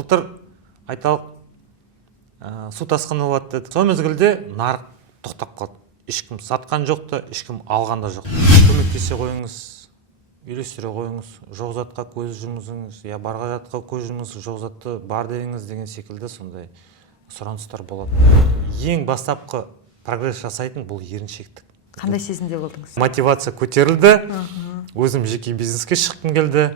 Былтыр айталық су тасқыны болады деді. Сол мезгілде нарық тоқтап қалды. Ешкім сатқан жоқты, ешкім алған да жоқ. Көмектесе қойыңыз, үйлестіре қойыңыз, жоқ затқа көз жұмыңыз, я барға жатқа көз жұмыңыз, жоқ затты бар деңіз деген секілді сондай сұраныстар болады. Ең бастапқы прогресс жасайтын бұл еріншектік. Қандай сезімде болдыңыз? Мотивация көтерілді, өзім жеке бизнеске шыққым келді.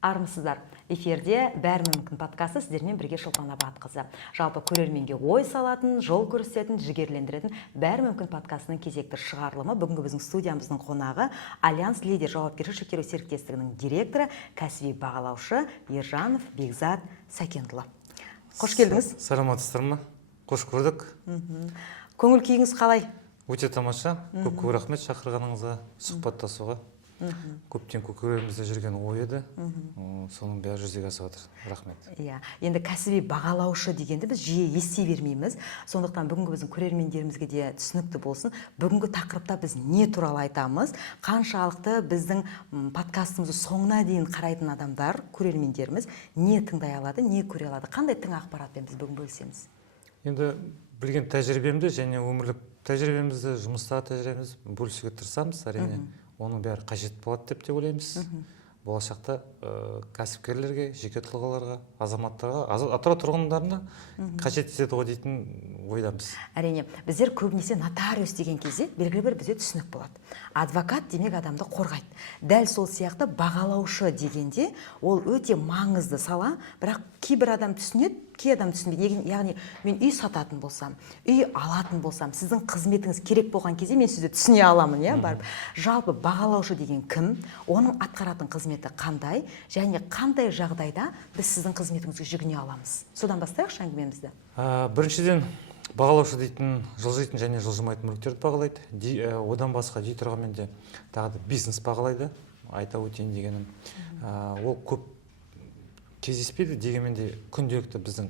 Армысыздар. Эфирде бәрі мүмкін подкасты сіздермен бірге Шолпан Абатқызы. Жалпы көрерменге ой салатын, жол көрсететін, жігерлендіретін бәрі мүмкін подкастының кезекті шығарылымы. Бүгінгі біздің студиямыздың қонағы Альянс Лидер жауапкершілігі шектеулі серіктестігінің директоры, кәсіби бағалаушы Ержанов Бекзат Сәкенұлы. Қош келдіңіз. Саламатсыздар ма? Қош көрдік. Көңіл күйіңіз қалай? Өте тамаша. Көп рахмет шақырғаныңызға, сұхбаттасуға. Көптен көкірегімізде жүрген ой еді, соның бәрі жүзеге асып жатыр. Рахмет. Иә, енді кәсіби бағалаушы дегенді біз жиі ести бермейміз. Сондықтан бүгінгі біздің көрермендерімізге де түсінікті болсын. Бүгінгі тақырыпта біз не туралы айтамыз? Қаншалықты біздің подкастымызды соңына дейін қарайтын адамдар, көрермендеріміз не тыңдай алады, не көре алады? Қандай тың ақпаратпен біз бүгін бөлісеміз? Енді білген тәжірибемді және өмірлік тәжірибемізді, жұмыстағы тәжірибемізді бөлісуге тырысамыз, әрине. Оның бәрі қажет болады деп те ойлаймыз. Болашақта кәсіпкерлерге, жеке тұлғаларға, азаматтарға, атырау тұрғындарына қажет етеді ғой дейтін ойдамыз. Әрине, біздер көбінесе нотариус деген кезде белгілі бір бізде түсінік болады. Адвокат демек адамды қорғайды. Дәл сол сияқты бағалаушы дегенде ол өте маңызды сала, бірақ кейбір адам түсінеді, кей адам түсінбейді. Яғни мен үй сататын болсам, үй алатын болсам, сіздің қызметіңіз керек болған кезде мен сізді түсіне аламын, барып. Жалпы бағалаушы деген кім, оның атқаратын қызметі қандай, және қандай жағдайда біз сіздің қызметіңізге жүгіне аламыз? Содан бастайықшы әңгімемізді. Біріншіден, бағалаушы дейтін жылжитын және жылжымайтын мүліктерді бағалайды. Одан басқа дей тұрғанмен де тағы да бизнес бағалайды. Айта өтейін дегенім. Ол көп кездеспейді, дегенмен де күнделікті біздің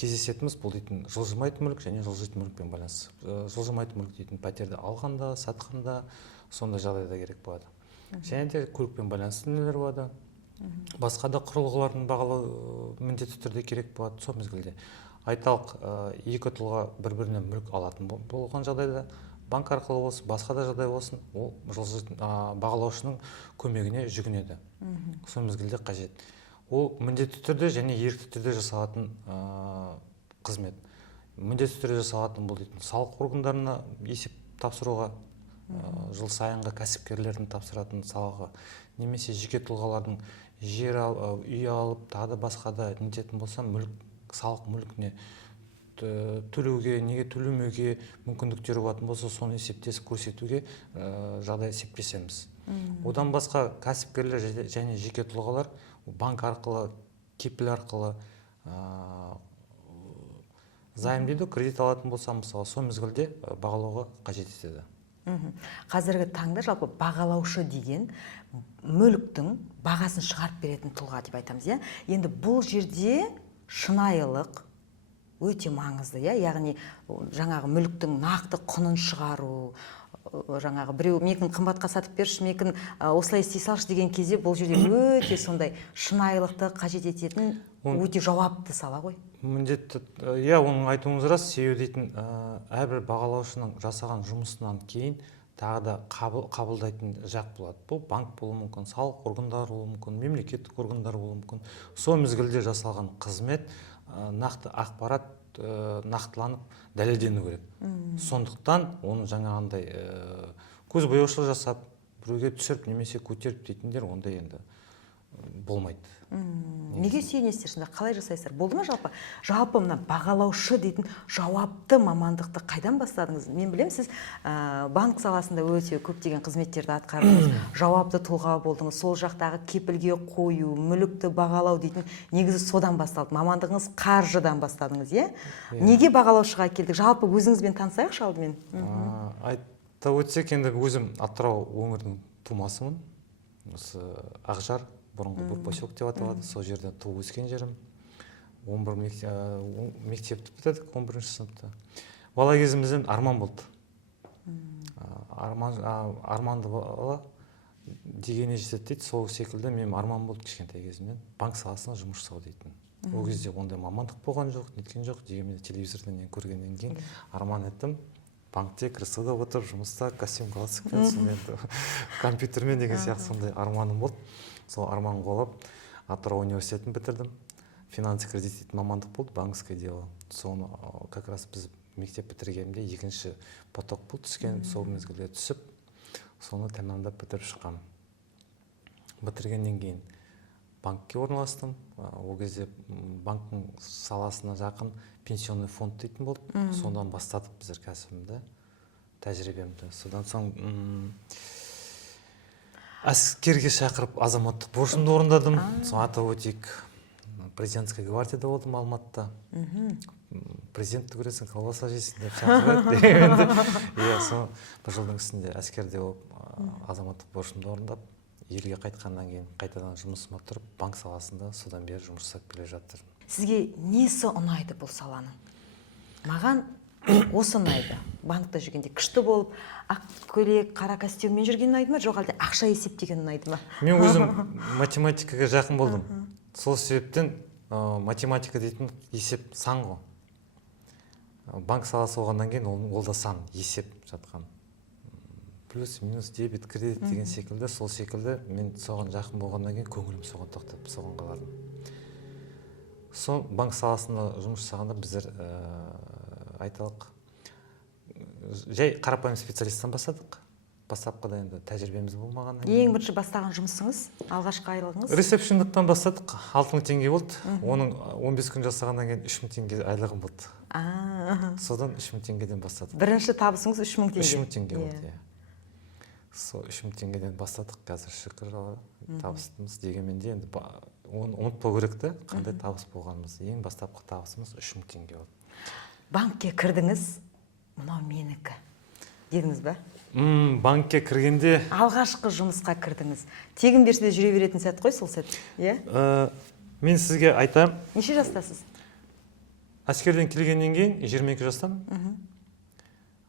кездесетіміз бұл дейтін жылжымайтын мүлік және жылжитын мүлікпен байланысты. Жылжымайтын мүлік дейтін пәтерді алғанда, сатқанда, сондай жағдайда керек болады. Және де көлікпен байланысты нелер болады. Басқа да құрылғылардың бағалау міндетті түрде керек болады. Сол мезгілде айталық, екі тұлға бір-бірінен мүлік алатын болған жағдайда, банк арқылы болсын, басқа да жағдай болсын, ол бағалаушының көмегіне жүгінеді. Сол мезгілде қажет. Ол міндетті түрде және ерікті түрде жасалатын қызмет. Міндетті түрде жасалатын бұл дейтін салық органдарына есеп тапсыруға, жыл сайынғы кәсіпкерлердің тапсыратын салығы, немесе жеке тұлғалардың жер үй алып, тағы да басқа да нететін болса, салық мүлкіне төлеуге, неге төлемеуге мүмкіндіктері болатын болса, соны есептесіп көрсетуге жағдай есептесеміз. Одан басқа кәсіпкерлер және жеке тұлғалар банк арқылы, кепіл арқылы займ дейді, кредит алатын болса, мысалы, сол мезгілде бағалауға қажет етеді. Қазіргі таңда жалпы бағалаушы деген мүліктің бағасын шығарып беретін тұлға деп айтамыз. Енді бұл жерде шынайылық өте маңызды. Яғни жаңағы мүліктің нақты құнын шығару, жаңағы біреу мекін қымбатқа сатып берші, мекін осылай істей салшы деген кезде бұл жерде өте сондай шынайылықты қажет ететін өте жауапты сала ғой. Міндетті, оның айтуыңыз рас, себебі дейтін әрбір бағалаушының жасаған жұмысынан кейін тағы да қабылдайтын жақ болады. Бұл банк болуы мүмкін, салық органдары болуы мүмкін, мемлекеттік органдар болуы мүмкін. Сол мезгілде жасалған қызмет, нақты ақпарат нақтыланып дәлелдену керек. Сондықтан оны жаңағындай көзбояушылық жасап, біреуге түсіріп немесе көтеріп дейтіндер ондай енді болмайды. Неге сүйенесіздер сонда? Қалай жасайсыздар? Болды ма жалпы? Жалпы мына бағалаушы дейтін жауапты мамандықты қайдан бастадыңыз? Мен білем, сіз банк саласында өте көптеген қызметтерді атқардыңыз, жауапты тұлға болдыңыз. Сол жақтағы кепілге қою, мүлікті бағалау дейтін негізі содан басталды. Мамандығыңыз қаржыдан бастадыңыз, Неге бағалаушыға келдік? Жалпы өзіңізбен танысайықшы алдымен. Айта өтсек, енді өзім Атырау өңірдің тумасымын. Осы Ақжар, бұрынғы Бұрпасек деп аталады, сол жерде туып өскен жерім. 11 мектепті бітірдік, 11-ші сыныпта. Бала кезімізден арман болды. Арманды бала дегеніне жетеді дейді. Сол секілді менің арман болды кішкентай кезімнен банк саласына жұмыс жасау дейтін. Ол кезде ондай мамандық болған жоқ, неткен жоқ. Дегенмен телевизордан көргеннен кейін арман еттім. Банкте креслода отырып жұмыста костюм галстукпен компьютермен деген сияқты сондай арманым болды. Сол арман қолап Атырау университетін бітірдім. Финансы кредит дейтін мамандық болды, банковское дело. Соны как раз біз мектеп бітіргенде екінші поток бұл түскен, сол мезгілде түсіп, соны тәмамдап бітіріп шыққам. Бітіргеннен кейін банкке орналастым. Ол кезде банктың саласына жақын пенсионный фонд дейтін болды. Сондан бастадық біздер кәсібімді, тәжірибемді. Содан соң әскерге шақырып азаматтық борышымды орындадым. Соң атап өтейік, президентская гвардияда болдым Алматыда. Президентті көресің, колбаса жейсің деп шақырады дегенде. Соны бір жылдың үстінде әскерде болып азаматтық борышымды орындап, елге қайтқаннан кейін қайтадан жұмысыма тұрып, банк саласында содан бері жұмыс жасап келе жатырмын. Сізге несі ұнайды бұл саланың? Маған осы ұнайды. Банкта жүргенде күшті болып, ақ көйлек, қара костюммен жүрген ұнайды ма, жоқ әлде ақша есептеген ұнайды ма? Мен өзім математикаға жақын болдым. Сол себептен математика дейтін есеп сан ғой. Банк саласы болғаннан кейін ол да сан, есеп жатқан. Плюс, минус, дебет, кредит деген секілді, сол секілді мен соған жақын болғаннан кейін көңілім соған тоқтап, соған қаладым. Сол банк саласында жұмыс жасағанда біздер айталық жай қарапайым специалисттен бастадық. Бастапқыда енді тәжірибеміз болмағаннан кейін. Ең бірінші бастаған жұмысыңыз, алғашқы айлығыңыз? Ресепшндықтан бастадық, 6000 теңге болды. Оның 15 күн жасағаннан кейін 3000 теңге айлығым болды. Содан 3000 теңгеден бастадық. Бірінші табысыңыз 3000 теңге? 3000 теңге болды. Сол 3000 теңгеден бастадық, қазір шүкір табысымыз дегенмен де енді оны ұмытпау керек те, қандай табыс болғанымыз. Ең бастапқы табысымыз 3000 теңге болды. Банкке кірдіңіз, мынау менікі дедіңіз бе? Банкке кіргенде алғашқы жұмысқа кірдіңіз. Тегін берсе де жүре беретін сәт қой сол сәт. Мен сізге айтам. Неше жастасыз? Әскерден келгеннен кейін 22 жастан.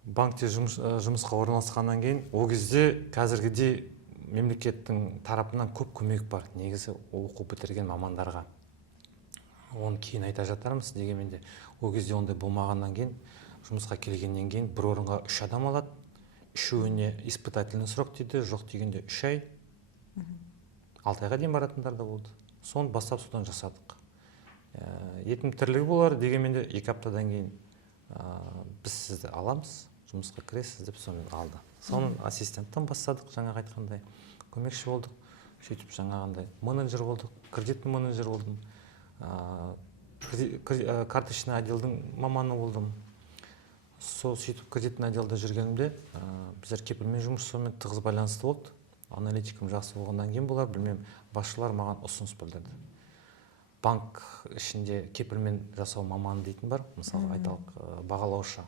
Банкте жұмысқа орналасқаннан кейін, ол кезде қазіргідей мемлекеттің тарапынан көп көмек бар. Негізі оқу бітірген мамандарға. Оны кейін айта жатармыз. Дегенмен де ол кезде ондай болмағаннан кейін, жұмысқа келгеннен кейін бір орынға 3 адам алады. Үшеуіне испытательный срок дейді, жоқ дегенде 3 ай. 6 айға дейін баратындар да болды. Соны бастап содан жасадық. Етім тірлігі болар, дегенмен де 2 аптадан кейін біз сізді аламыз, жұмысқа кіресіз деп сонымен алды. Соның ассистенттен бастадық, жаңа айтқандай. Көмекші болдық, сөйтіп жаңағандай менеджер болдық, кредитный менеджер болдым, карточный отделдің маманы болдым. Сол сөйтіп кредитный отделда жүргенімде біздер кепілмен жұмыс жасаумен тығыз байланысты болды. Аналитикам жақсы болғаннан кейін болар, білмем, басшылар маған ұсыныс білдірді. Банк ішінде кепілмен жасау маманы дейтін бар. Мысалы айталық бағалаушы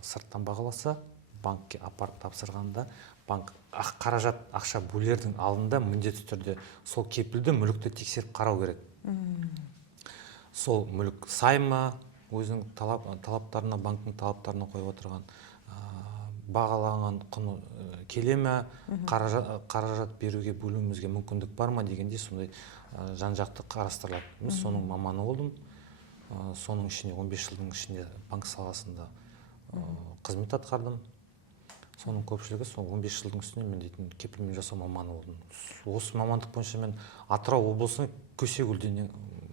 сырттан бағаласа, банкке апарып тапсырғанда, банк қаражат ақша бөлердің алдында міндетті түрде сол кепілді мүлікті тексеріп қарау керек. Сол мүлік сай ма, өзінің талаптарына, банктың талаптарына қойып отырған бағаланған құны келе ме, қаражат беруге бөлуімізге мүмкіндік бар ма дегенде сондай жан-жақты қарастырылады. Мен соның маманы болдым. Соның ішінде 15 жылдың ішінде банк саласында қызмет атқардым. Соның көпшілігі сол 15 жылдың үстіне мен дейтін кепілмен жасау маманы болдым. Осы мамандық бойынша мен Атырау облысының Көсегүлден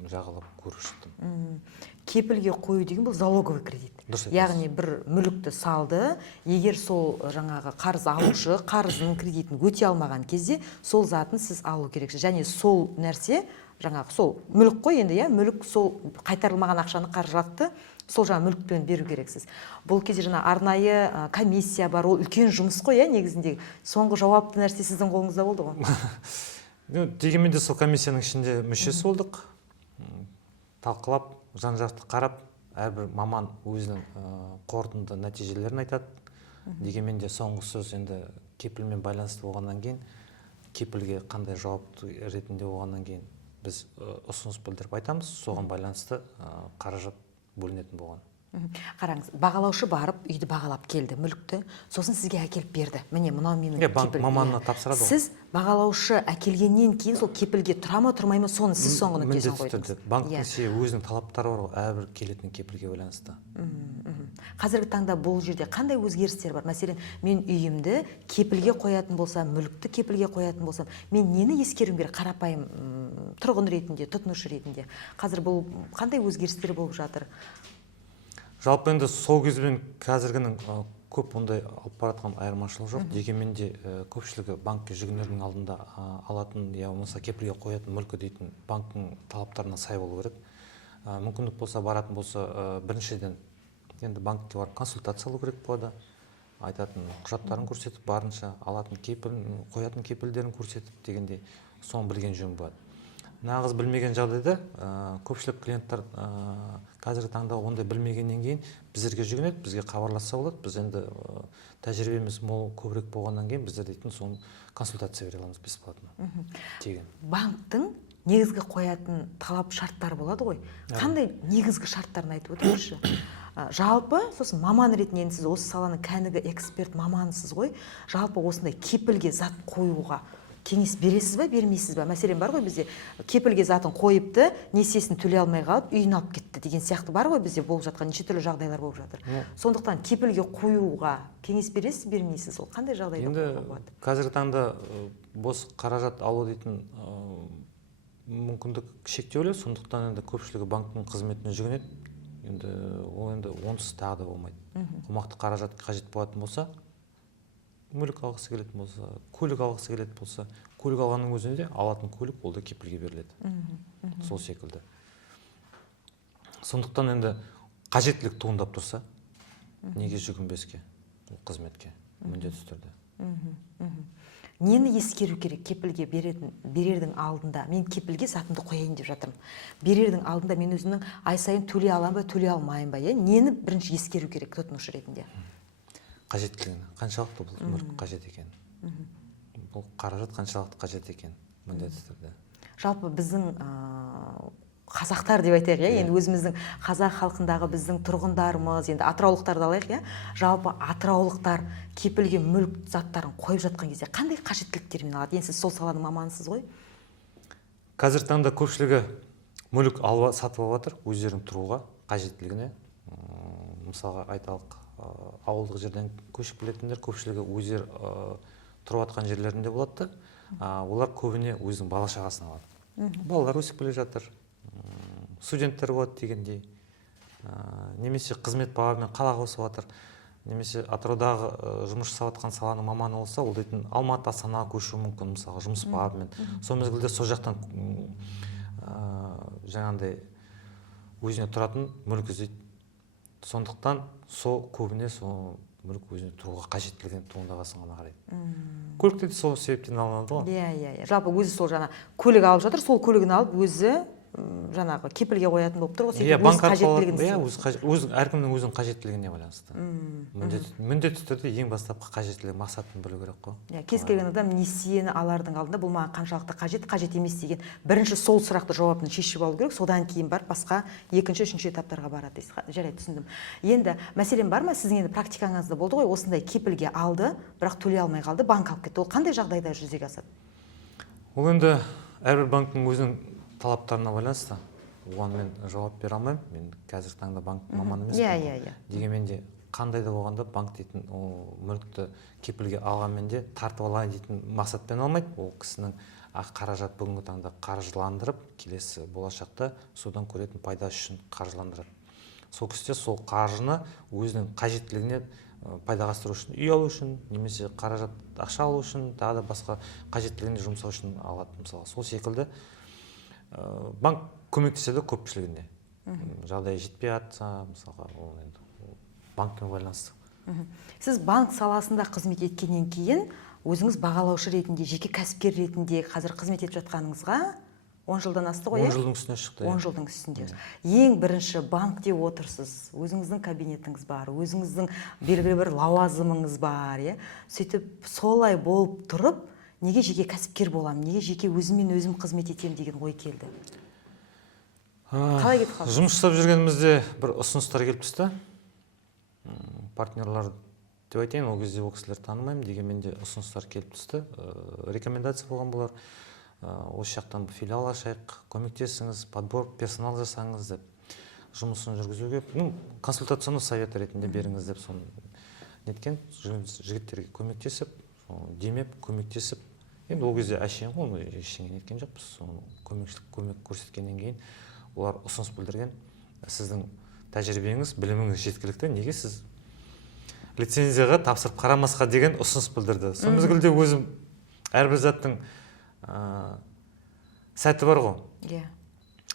жағалап көріп шықтым. Кепілге қою деген бұл залоговый кредит. Яғни бір мүлікті салды, егер сол жаңағы қарыз алушы қарызының кредитін өте алмаған кезде сол затын сіз алу керексіз. Және сол нәрсе жаңағы сол мүлік қой енді, мүлік сол қайтарылмаған ақшаны қаражатты сол жаңа мүлікпен беру керексіз. Бұл кезде жаңа арнайы комиссия бар, ол үлкен жұмыс қой, негізінде. Соңғы жауапты нәрсе сіздің қолыңызда болды ғой? Дегенмен де сол комиссияның ішінде мүшесі болдық. Талқылап, жан-жақты қарап, әрбір маман өзінің қорытынды нәтижелерін айтады. Дегенмен де соңғы сөз енді кепілмен байланысты болғаннан кейін, кепілге қандай жауапты ретінде болғаннан кейін біз ұсыныс білдіріп айтамыз, соған байланысты қаражат бөлінетін болған. Қараңыз, бағалаушы барып үйді бағалап келді, мүлікті, сосын сізге әкеліп берді. Міне мынау менің банк кепіл. маманына тапсырады ғой. Сіз бағалаушы әкелгеннен кейін сол кепілге тұра ма, тұрмай ма, соны сіз соңғы нүктесін Міндетті түрде. қойдыңыз. Банктың өзінің талаптары бар ғой, әрбір келетін кепілге байланысты. Қазіргі таңда бұл жерде қандай өзгерістер бар? Мәселен, мен үйімді кепілге қоятын болсам, мүлікті кепілге қоятын болсам, мен нені ескеруім керек қарапайым тұрғын ретінде, тұтынушы ретінде? Қазір бұл қандай өзгерістер болып жатыр? Жалпы енді сол кезбен қазіргінің көп ондай алып баратқан айырмашылық жоқ. Дегенмен де көпшілігі банкке жүгінердің алдында алатын, я болмаса кепілге қоятын мүлкі дейтін банктың талаптарына сай болу керек. Мүмкіндік болса, баратын болса, біріншіден енді банкке барып консультация алу керек болады. Айтатын құжаттарын көрсетіп, барынша алатын қоятын кепілдерін көрсетіп дегенде соны білген жөн болады. Нағыз білмеген жағдайда көпшілік клиенттар қазіргі таңда ондай білмегеннен кейін біздерге жүгінеді, бізге хабарласса болады. Біз енді тәжірибеміз мол көбірек болғаннан кейін біздер дейтін соны консультация бере аламыз бесплатно. Тегін. Банктың негізгі қоятын талап шарттар болады ғой. Қандай негізгі шарттарын айтып өтіңізші? Жалпы, сосын маман ретінде сіз осы саланың кәнігі эксперт мамансыз ғой. Жалпы осындай кепілге зат қоюға кеңес бересіз ба, бермейсіз ба? Мәселен бар ғой бізде, кепілге затын қойыпты, несиесін төлей алмай қалып, үйін алып кетті деген сияқты бар ғой бізде болып жатқан неше түрлі жағдайлар болып жатыр. Сондықтан кепілге қоюға кеңес бересіз, бермейсіз? Ол қандай жағдайда қоюға болады? Қазіргі таңда бос қаражат алу дейтін мүмкіндік шектеулі, сондықтан енді көпшілігі банктың қызметіне жүгінеді. Енді ол енді онсыз тағы да болмайды. Қомақты қаражат қажет болатын болса, мүлік алғысы келетін болса, көлік алғысы келетін болса, көлік алғанның өзінде алатын көлік ол да кепілге беріледі. Сол секілді. Сондықтан енді қажеттілік туындап тұрса, неге жүгінбеске ол қызметке міндетті түрде. Нені ескеру керек кепілге берердің алдында? Мен кепілге затымды қояйын деп жатырмын. Берердің алдында мен өзімнің ай сайын төлей аламын ба, төлей алмайын ба? Нені бірінші ескеру керек тұтынушы ретінде? Қажеттілігін, қаншалықты бұл мүлік қажет екен, бұл қаражат қаншалықты қажет екен, міндетті түрде. Жалпы біздің қазақтар деп айтайық, енді өзіміздің қазақ халқындағы біздің тұрғындарымыз, енді атыраулықтарды алайық, жалпы атыраулықтар кепілге мүлік заттарын қойып жатқан кезде қандай қажеттіліктермен алады? Енді сіз сол саланың мамансыз ғой? Қазір таңда көпшілігі мүлік сатып алып жатыр өздерінің тұруға қажеттілігіне. Мысалға айталық, ауылдық жерден көшіп келетіндер көпшілігі өздер тұрып жатқан жерлерінде болады да, олар көбіне өзінің бала шағасын алады. Балалар өсіп келе жатыр, студенттер болады дегендей, немесе қызмет бабымен қалаға ауысып жатыр, немесе Атыраудағы жұмыс жасап жатқан саланың маманы болса, ол дейтін Алматы, Астанаға көшуі мүмкін, мысалы жұмыс бабымен. Сол мезгілде сол жақтан жаңағындай өзіне тұратын мүлік іздейді. Сондықтан сол көбіне сол мүлік өзіне тұруға қажеттілігін туындағасын ғана қарайды. Көлікте де сол себептен алынады ғой. Иә. Жалпы өзі сол жаңа көлік алып жатыр, сол көлігін алып өзі жаңағы кепілге қоятын болып тұр ғой. Иә, банк арқылы әркімнің өзінің қажеттілігіне байланысты. Міндетті түрде ең бастапқы қажеттілік мақсатын білу керек қой. Иә, кез келген адам несиені алардың алдында бұл маған қаншалықты қажет, қажет емес деген бірінші сол сұрақты жауабын шешіп алу керек, содан кейін барып басқа екінші, үшінші этаптарға барады дейсіз. Жарайды, түсіндім. Енді мәселен бар ма, сіздің енді практикаңызда болды ғой, осындай кепілге алды, бірақ төлей алмай қалды, банк алып кетті. Ол қандай жағдайда жүзеге асады? Ол енді әрбір банктың өзінің талаптарына байланысты. Оған мен жауап бере алмаймын. Мен қазіргі таңда банк маманы емеспін. Дегенмен де қандай да болғанда банк дейтін мүлікті кепілге алғанмен де тартып алайын дейтін мақсатпен алмайды. Ол кісінің қаражат бүгінгі таңда қаржыландырып, келесі болашақта содан көретін пайдасы үшін қаржыландырады. Сол кісі сол қаржыны өзінің қажеттілігіне пайдаға асыру үшін, үй алу үшін, немесе қаражат ақша алу үшін, тағы да басқа қажеттілігіне жұмсау үшін алады. Мысалы, сол секілді банк көмектеседі көпшілігіне. Жағдайы жетпей жатса, мысалға, ол енді банкпен байланысты. Сіз банк саласында қызмет еткеннен кейін өзіңіз бағалаушы ретінде, жеке кәсіпкер ретінде қазір қызмет етіп жатқаныңызға 10 жылдан асты ғой? 10 жылдың үстіне шықты. 10 жылдың үстінде. Ең бірінші банкте отырсыз, өзіңіздің кабинетіңіз бар, өзіңіздің белгілі бір лауазымыңыз бар, сөйтіп солай болып тұрып, неге жеке кәсіпкер боламын, неге жеке өзіммен өзім қызмет етемін деген ой келді? қалай кетіп қалдыңыз? Жұмыс жасап жүргенімізде бір ұсыныстар келіп түсті. Партнерлар деп айтайын, ол кезде ол кісілер танымаймын, дегенмен де ұсыныстар келіп түсті. Рекомендация болған болар. Осы жақтан филиал ашайық, көмектесіңіз, подбор персонал жасаңыз деп, жұмысын жүргізуге, консультацияны совет ретінде беріңіз деп соны неткен, жігіттерге көмектесіп, демеп, көмектесіп, енді ол кезде әшейін ғой, ештеңе неткен жоқпыз. Көмек көрсеткеннен кейін олар ұсыныс білдірген, сіздің тәжірибеңіз, біліміңіз жеткілікті, неге сіз лицензияға тапсырып қарамасқа деген ұсыныс білдірді. Сол мезгілде өзім әрбір заттың сәті бар ғой. Иә.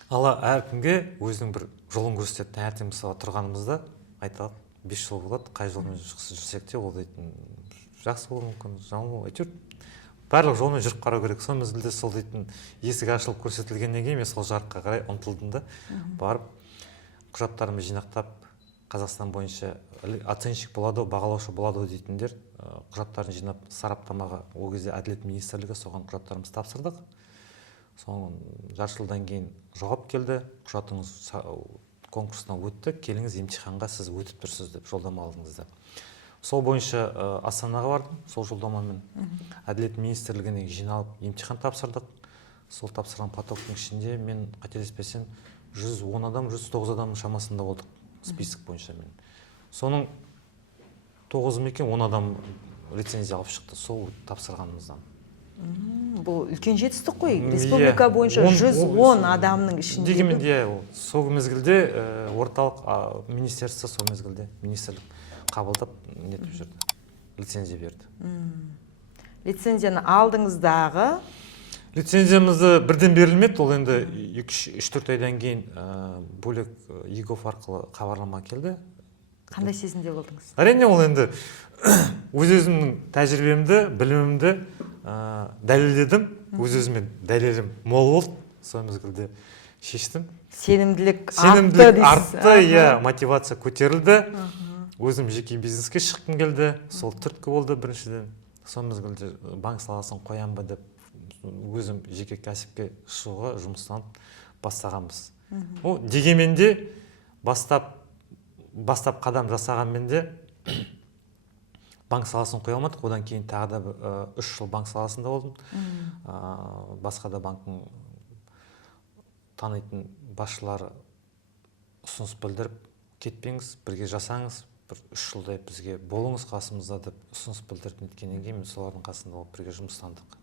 Алла әркімге өзінің бір жолын көрсетеді. Таңертең мысалы тұрғанымызда айталық 5 жыл болады, қай жолмен жүрсек те ол дейтін жақсы болуы мүмкін, жаман болуы, әйтеуір барлық жолмен жүріп қарау керек. Сол мезгілде сол дейтін есік ашылып көрсетілгеннен кейін мен сол жарыққа қарай ұмтылдым да, барып құжаттарымды жинақтап, Қазақстан бойынша оценщик болады, бағалаушы болады дейтіндер құжаттарын жинап сараптамаға, ол кезде Әділет министрлігі соған құжаттарымызды тапсырдық. Соң жарты жылдан кейін жауап келді, құжатыңыз конкурстан өтті, келіңіз емтиханға, сіз өтіп тұрсыз деп жолдама алдыңыз деп. Сол бойынша Астанаға бардым, сол жолдамамен Әділет министрлігіне жиналып емтихан тапсырдық. Сол тапсырған потоктың ішінде мен қателеспесем 110 адам, 109 адам шамасында болдық список бойынша мен. Соның 9 мекен 10 адам лицензия алып шықты сол тапсырғанымыздан. Бұл үлкен жетістік қой. Республика бойынша 110 адамның ішінде. Дегенмен де сол мезгілде орталық министерство сол мезгілде министрлік қабылдап нетіп жүрді, лицензия берді. Лицензияны алдыңыздағы? Лицензиямызды бірден берілмеді, ол енді 2-3 айдан кейін бөлек ЕГОФ арқылы хабарлама келді. Қандай сезімде болдыңыз? Әрине ол енді өз-өзімнің тәжірибемді, білімімді дәлелдедім, өз-өзімен дәлелім мол болды, сол мезгілде шештім. Сенімділік артты, мотивация көтерілді. Өзім жеке бизнеске шыққым келді, сол түрткі болды біріншіден. Сол мезгілде банк саласын қоям ба деп өзім жеке кәсіпке шығуға жұмыстан бастағанбыз. Дегенмен де бастап қадам жасағанмен де банк саласын қоя алмадық. Одан кейін тағы да 3 жыл банк саласында болдым. Басқа да банктың танитын басшылары ұсыныс білдіріп, кетпеңіз, бірге жасаңыз, бір 3 жылдай бізге болыңыз қасымызда деп ұсыныс білдіріп неткеннен кейін мен солардың қасында болып бірге жұмыстандық.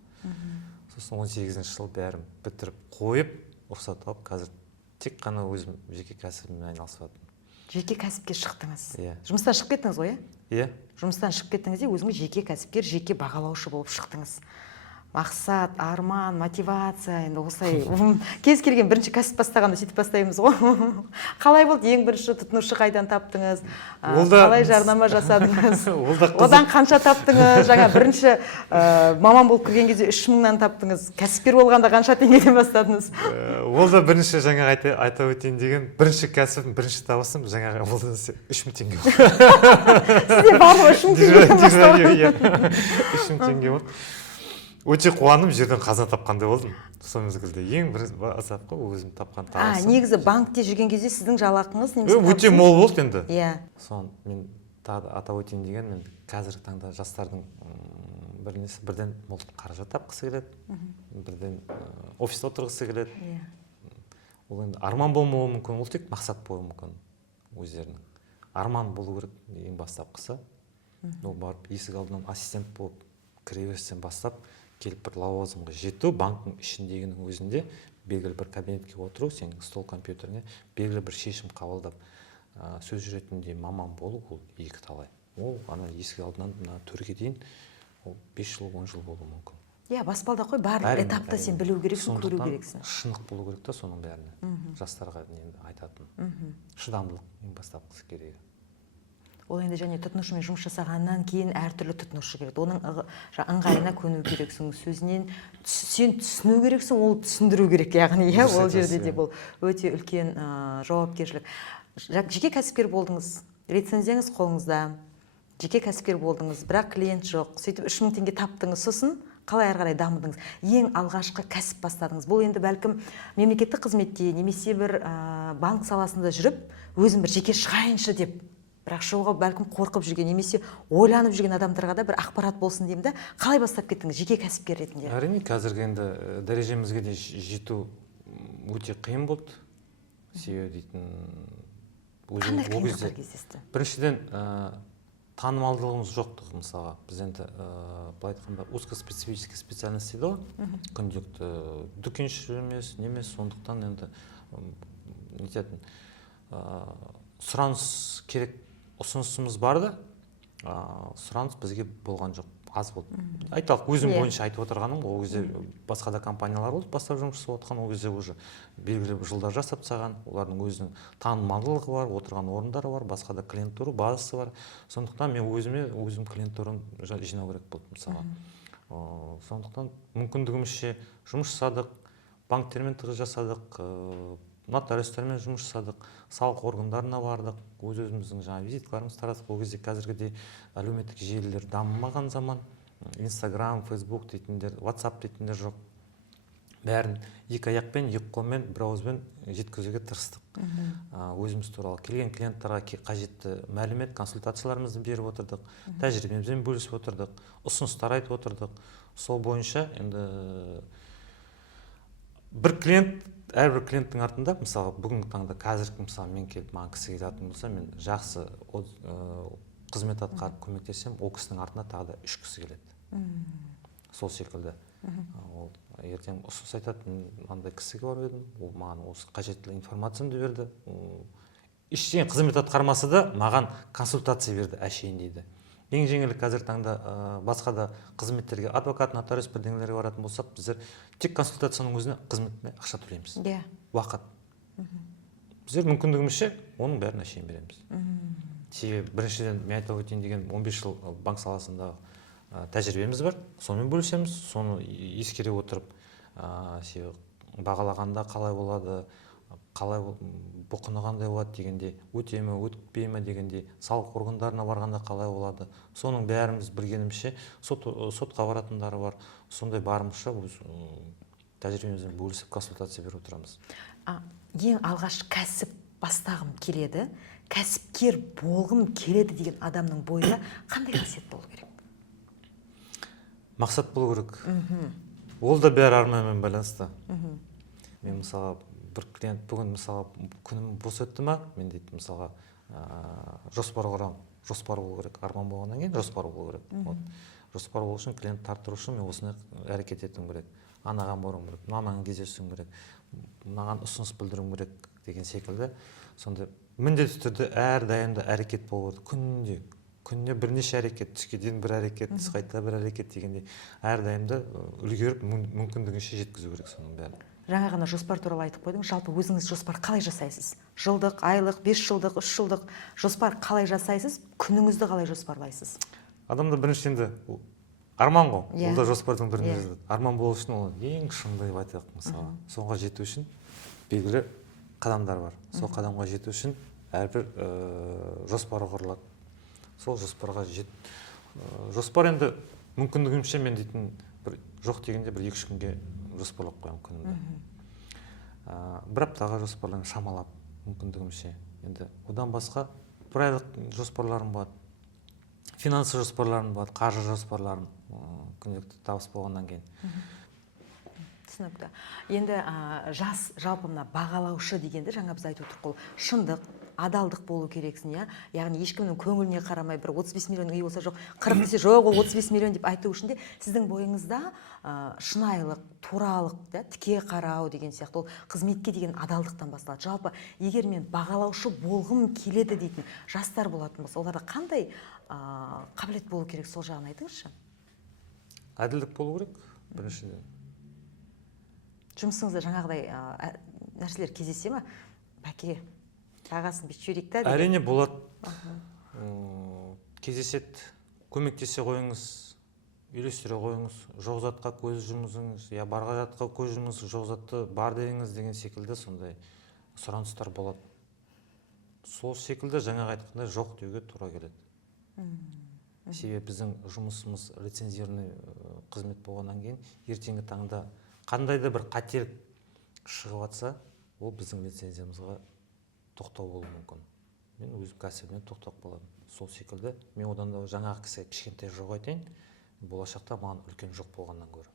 Сосын 18-ші жыл бәрін бітіріп қойып, рұқсат алып, қазір тек қана өзім жеке кәсібіммен айналысып жатырмын. Жеке кәсіпке шықтыңыз. Иә. Жұмыстан шығып кеттіңіз ғой, иә? Жұмыстан шығып кеттіңіз де өзіңіз жеке кәсіпкер, жеке бағалаушы болып шықтыңыз. Мақсат, арман, мотивация, енді осылай кез келген бірінші кәсіп бастағанда сөйтіп бастаймыз ғой. Қалай болды ең бірінші тұтынушы қайдан таптыңыз? Қалай жарнама жасадыңыз? Одан қанша таптыңыз? Жаңа бірінші маман болып кірген кезде 3000-нан таптыңыз. Кәсіпкер болғанда қанша теңгеден бастадыңыз? Ол да бірінші жаңа айта өтейін деген бірінші кәсібім, бірінші табысым жаңа ол да 3000 теңге болды. Сізде бар ғой 3000 теңгеден бастадыңыз? 3000 теңге болды. Өте қуанып жерден қазына тапқандай болдым. Сол мезгілде ең бір азапқа өзім тапқан табысым. Негізі банкте жүрген кезде сіздің жалақыңыз немесе табысыңыз? Өте мол болды енді. Иә. Соны мен тағы атап өтейін деген, мен қазіргі таңда жастардың бірден мол қаражат тапқысы келеді, бірден офиста отырғысы келеді. Ол енді арман болмауы мүмкін, ол тек мақсат болуы мүмкін өздерінің. Арман болу керек ең бастапқысы. Ол барып есік алдынан ассистент болып кіреберістен бастап келіп бір лауазымға жету, банктың ішіндегінің өзінде белгілі бір кабинетке отыру, сенің стол компьютеріне белгілі бір шешім қабылдап сөз жүретіндей маман болу, ол екі талай. Ол ана есік алдынан төрге дейін ол 5 жыл, 10 жыл болуы мүмкін. Иә, баспалда қой, барлық этапта сен білу керексің, көру керексің. Шындық болу керек та соның бәріне. Жастарға айтатын. Шыдамдылық ең бастапқысы керек. Ол енді және тұтынушымен жұмыс жасағаннан кейін әртүрлі тұтынушы келеді. Оның ыңғайына көну керексің, сөзінен сен түсіну керексің, ол түсіндіру керек, яғни ол жерде де бұл өте үлкен жауапкершілік. Жеке кәсіпкер болдыңыз, лицензияңыз қолыңызда, жеке кәсіпкер болдыңыз, бірақ клиент жоқ, сөйтіп 3000 теңге таптыңыз, сосын қалай ары қарай дамыдыңыз? Ең алғашқы кәсіп бастадыңыз. Бұл енді бәлкім мемлекеттік қызметте немесе бір банк саласында жүріп, өзім бір жеке шығайыншы деп, бірақ шығуға бәлкім қорқып жүрген немесе ойланып жүрген адамдарға да бір ақпарат болсын деймін да. Қалай бастап кеттіңіз жеке кәсіпкер ретінде? Әрине, қазіргі енді дәрежемізге де жету өте қиын болды. Себебі дейтін қандай қиындықтар кездесті? Біріншіден, танымалдылығымыз жоқтығы, мысалға. Біз енді былай айтқанда узкоспецифический специальность дейді ғой, күнделікті дүкенші емес, сондықтан енді нететін сұраныс керек, ұсынысымыз бар да, сұраныс бізге болған жоқ, аз болды. Айталық, өзім бойынша айтып отырғаным, ол кезде басқа да компаниялар болды, бастап жұмыс жасап отқан, ол кезде уже белгілі бір жылдар жасап тастаған, олардың өзінің танымалдылығы бар, отырған орындары бар, басқа да клиенттері базасы бар. Сондықтан мен өзім клиенттерін жинау керек болды, мысалы. Сондықтан мүмкіндігімізше жұмыс жасадық, банктермен тығыз жасадық, нотариустермен жұмыс жасадық, салық органдарына бардық, өзіміздің жаңа визиткаларымыз таратып. Ол кезде қазіргідей әлеуметтік желілер дамымаған заман, Instagram, Facebook дейтіндер, WhatsApp дейтіндер жоқ. Бәрін екі аяқпен, екі қолмен, бір ауызбен жеткізуге тырыстық. Өзіміз туралы келген клиенттарға қажетті мәлімет, консультацияларымызды беріп отырдық, тәжірибемізбен бөлісіп отырдық, ұсыныстар айтып отырдық. Сол бойынша енді әрбір клиенттің артында, мысалы бүгінгі таңда қазіргі, мысалы мен келіп маған кісі келетін болса, мен жақсы қызмет атқарып көмектесем, ол кісінің артында тағы да 3 кісі келеді. Сол секілді. Ол ертең ұсыныс айтады, андай кісіге барып едім, ол маған осы қажетті информацияны берді. Ештеңе қызмет атқармасы да маған консультация берді, әшейін дейді. Ең жеңілі қазір таңда басқа да қызметтерге, адвокат, нотариус бірдеңелерге баратын болсақ, біздер тек консультацияның өзіне қызметіне ақша төлейміз. Уақыт. Біздер мүмкіндігімізше оның бәрін әшейін береміз. Себебі біріншіден мен айтып өтейін деген 15 жыл банк саласында тәжірибеміз бар, сонымен бөлісеміз, соны ескере отырып, бағалағанда қалай болады, қалай бұқыны қандай болады дегенде, өте ме, өтпей ме дегенде, салық органдарына барғанда қалай болады, соның бәріміз білгенімізше, сотқа баратындары бар, сондай барымызша тәжірибемізбен бөлісіп консультация беріп отырамыз. Ең алғаш кәсіп бастағым келеді, кәсіпкер болғым келеді деген адамның бойында қандай қасиет болу керек? Мақсат болу керек. Ол да бәрі арманмен байланысты. Мен мысалға бір клиент бүгін мысалға күнім бос өтті ма, мен дейді мысалға жоспар құрамын. Жоспар болу керек. Арман болғаннан кейін жоспар болу керек. Жоспар болу үшін, клиент тарттыру үшін мен осыны әрекет етуім керек. Анаған баруым керек, мынаған кездесуім керек, мынаған ұсыныс білдіруім керек деген секілді. Сонда міндетті түрде әрдайым да әрекет болу керек. Күніне бірнеше әрекет, түске дейін бір әрекет, түс қайта бір әрекет дегенде әрдайым да үлгеріп мүмкіндігінше жеткізу керек соның бәрін. Жаңа ғана жоспар туралы айтып қойдың. Жалпы өзіңіз жоспар қалай жасайсыз? Жылдық, айлық, 5 жылдық, 3 жылдық жоспар қалай жасайсыз? Күніңізді қалай жоспарлайсыз? Адамда біріншіден де арман ғой. Ол да жоспардың бірінде. Арман болу үшін ол ең шыңды деп айтайық мысалы. Соңға жету үшін белгілі қадамдар бар. Сол қадамға жету үшін әрбір жоспар құрылады. Сол жоспарға жоспар енді мүмкіндігімше мен дейтін жоқ дегенде бір 2-3 күнге жоспарлап қоямын күнімді. Бір аптаға жоспарлаймын шамалап мүмкіндігімше. Енді одан басқа бір айлық жоспарларым болады, финансы жоспарларым болады, қаржы жоспарларым күнделікті табыс болғаннан кейін. Түсінікті. енді жас жалпы мына бағалаушы дегенде жаңа біз айтып отырмыз, шындық, адалдық болу керексің, яғни ешкімнің көңіліне қарамай бір 35 миллион үй болса жоқ, 40 десе жоқ, ол 35 миллион деп айту үшін де сіздің бойыңызда шынайылық, туралық, тіке қарау деген сияқты, ол қызметке деген адалдықтан басталады. Жалпы егер мен бағалаушы болғым келеді дейтін жастар болатын болса, оларда қандай қабілет болу керек, сол жағын айтыңызшы. Әділдік болу керек біріншіден. Жұмысыңызда жаңағыдай нәрселер кездесе ме? Бәке, бағасын бүйтіп жіберейік та. Әрине болады. Кездеседі, көмектесе қойыңыз, үйлестіре қойыңыз, жоқ затқа көз жұмыңыз, барға жатқа көз жұмыңыз, жоқ затты бар деңіз деген секілді сондай сұраныстар болады. Сол секілді жаңағы айтқандай жоқ деуге тура келеді. себебі біздің жұмысымыз лицензированный қызмет болғаннан кейін ертеңгі таңда қандай да бір қателік шығып жатса, ол біздің лицензиямызға тоқтау болуы мүмкін. Мен өз кәсібіме тоқтап қаламын. Сол секілді мен одан да жаңағы кісіге кішкентай жоқ айтайын, болашақта маған үлкен жоқ болғаннан гөрі.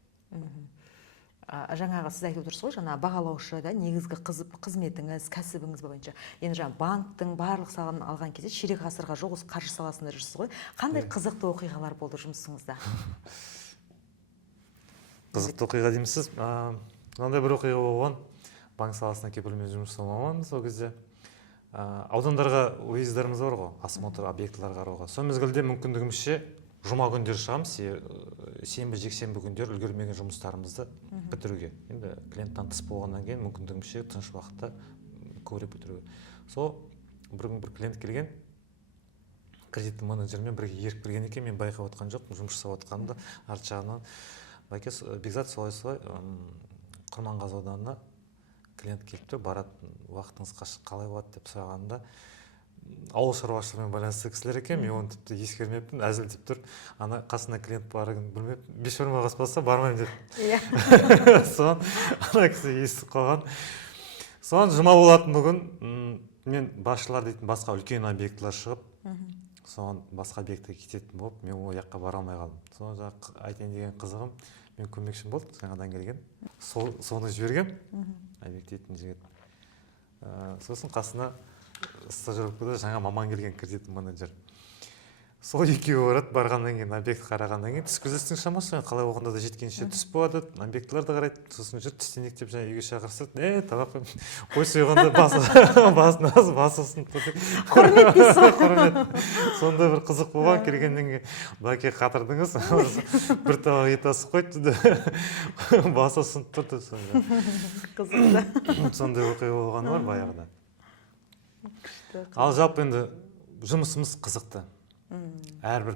Жаңағы сіз айтып отырсыз ғой, жаңа бағалаушы да негізгі қызметіңіз, кәсібіңіз бойынша. Енді жаңа банктың барлық саланы алған кезде ширек ғасырға жоқ осы қаржы саласында жүрсіз ғой. Қандай қызықты оқиғалар болды жұмысыңызда? Қызықты оқиға деймісіз? Мынандай бір оқиға болған. Банк саласына кепілмен жұмыс жасамаған сол кезде. Аудандарға выездарымыз бар ғой, осмотр объектілерге қарауға. Сол мезгілде мүмкіндігімізше жұма күндері шығамыз, сенбі, жексенбі күндері үлгермеген жұмыстарымызды бітіруге. Енді клиенттен тыс болғаннан кейін мүмкіндігімізше тыныш уақытта көбірек бітіруге. Сол бір күн бір клиент келген, кредиттік менеджермен бірге еріп келген екен, мен байқап отқан жоқпын, жұмыс жасап отқанымда арт жағынан. Бекзат солай-солай Құрманғазы ауданына клиент келіп тұр, барады, уақытыңыз қалай болады деп сұрағанда, ауыл шаруашылығымен байланысты кісілер екен, мен оны тіпті ескермеппін, әзілдеп тұр. Ана қасына клиент барығын білмеппін, бешбармақ аспаса бармаймын деп. Соған ана кісі естіп қалған. Соған жұма болатын бүгін, мен басшылар дейтін басқа үлкен объектілер шығып, соған басқа объектіге кететін болып, мен ол жаққа бара алмай қалдым. Соған жаңа айтайын деген қызығым, мен көмекшім болды, жаңадан келген. Соны жіберген, объект дейтін жігіт. Сосын қасына стажировкада жаңа маман келген кредиттік менеджер. Сол екеуі барады, барғаннан кейін объект қарағаннан кейін түс көзестің шамасы, қалай оқында да жеткенше түс болады, объектілерді қарайды, сосын жүр түстенек деп жаңа үйге шақырсады. Табақ қой сойғанда басысын құрмет дейсіз. Сонда бір қызық болған, келгеннен кейін бәке қатырдыңыз, бір табақ ет асып қойды, басысын тұрды. Қызықты. Сондай оқиға болған бар баяғыда. Ал жалпы енді жұмысымыз қызықты. Әрбір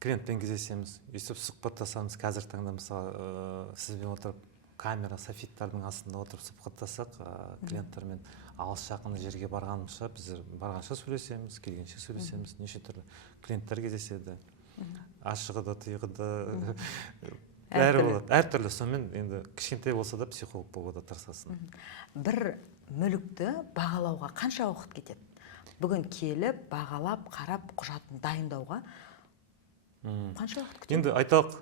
клиентпен кездесеміз, өйстіп сұхбаттасамыз. Қазір таңда мысалы сізбен отырып камера, софиттардың астында отырып сұхбаттасақ, клиенттермен алыс жақын жерге барғанымызша біздер барғанша сөйлесеміз, келгенше сөйлесеміз, неше түрлі клиенттер кездеседі. Ашығы да, тұйығы да бәрі болады. Әртүрлі. Сонымен енді кішкентай болса да психолог болуға да тырысасың. Бір мүлікті бағалауға қанша уақыт кетеді? Бүгін келіп, бағалап, қарап, құжатын дайындауға қанша уақыт кетеді? Енді айталық,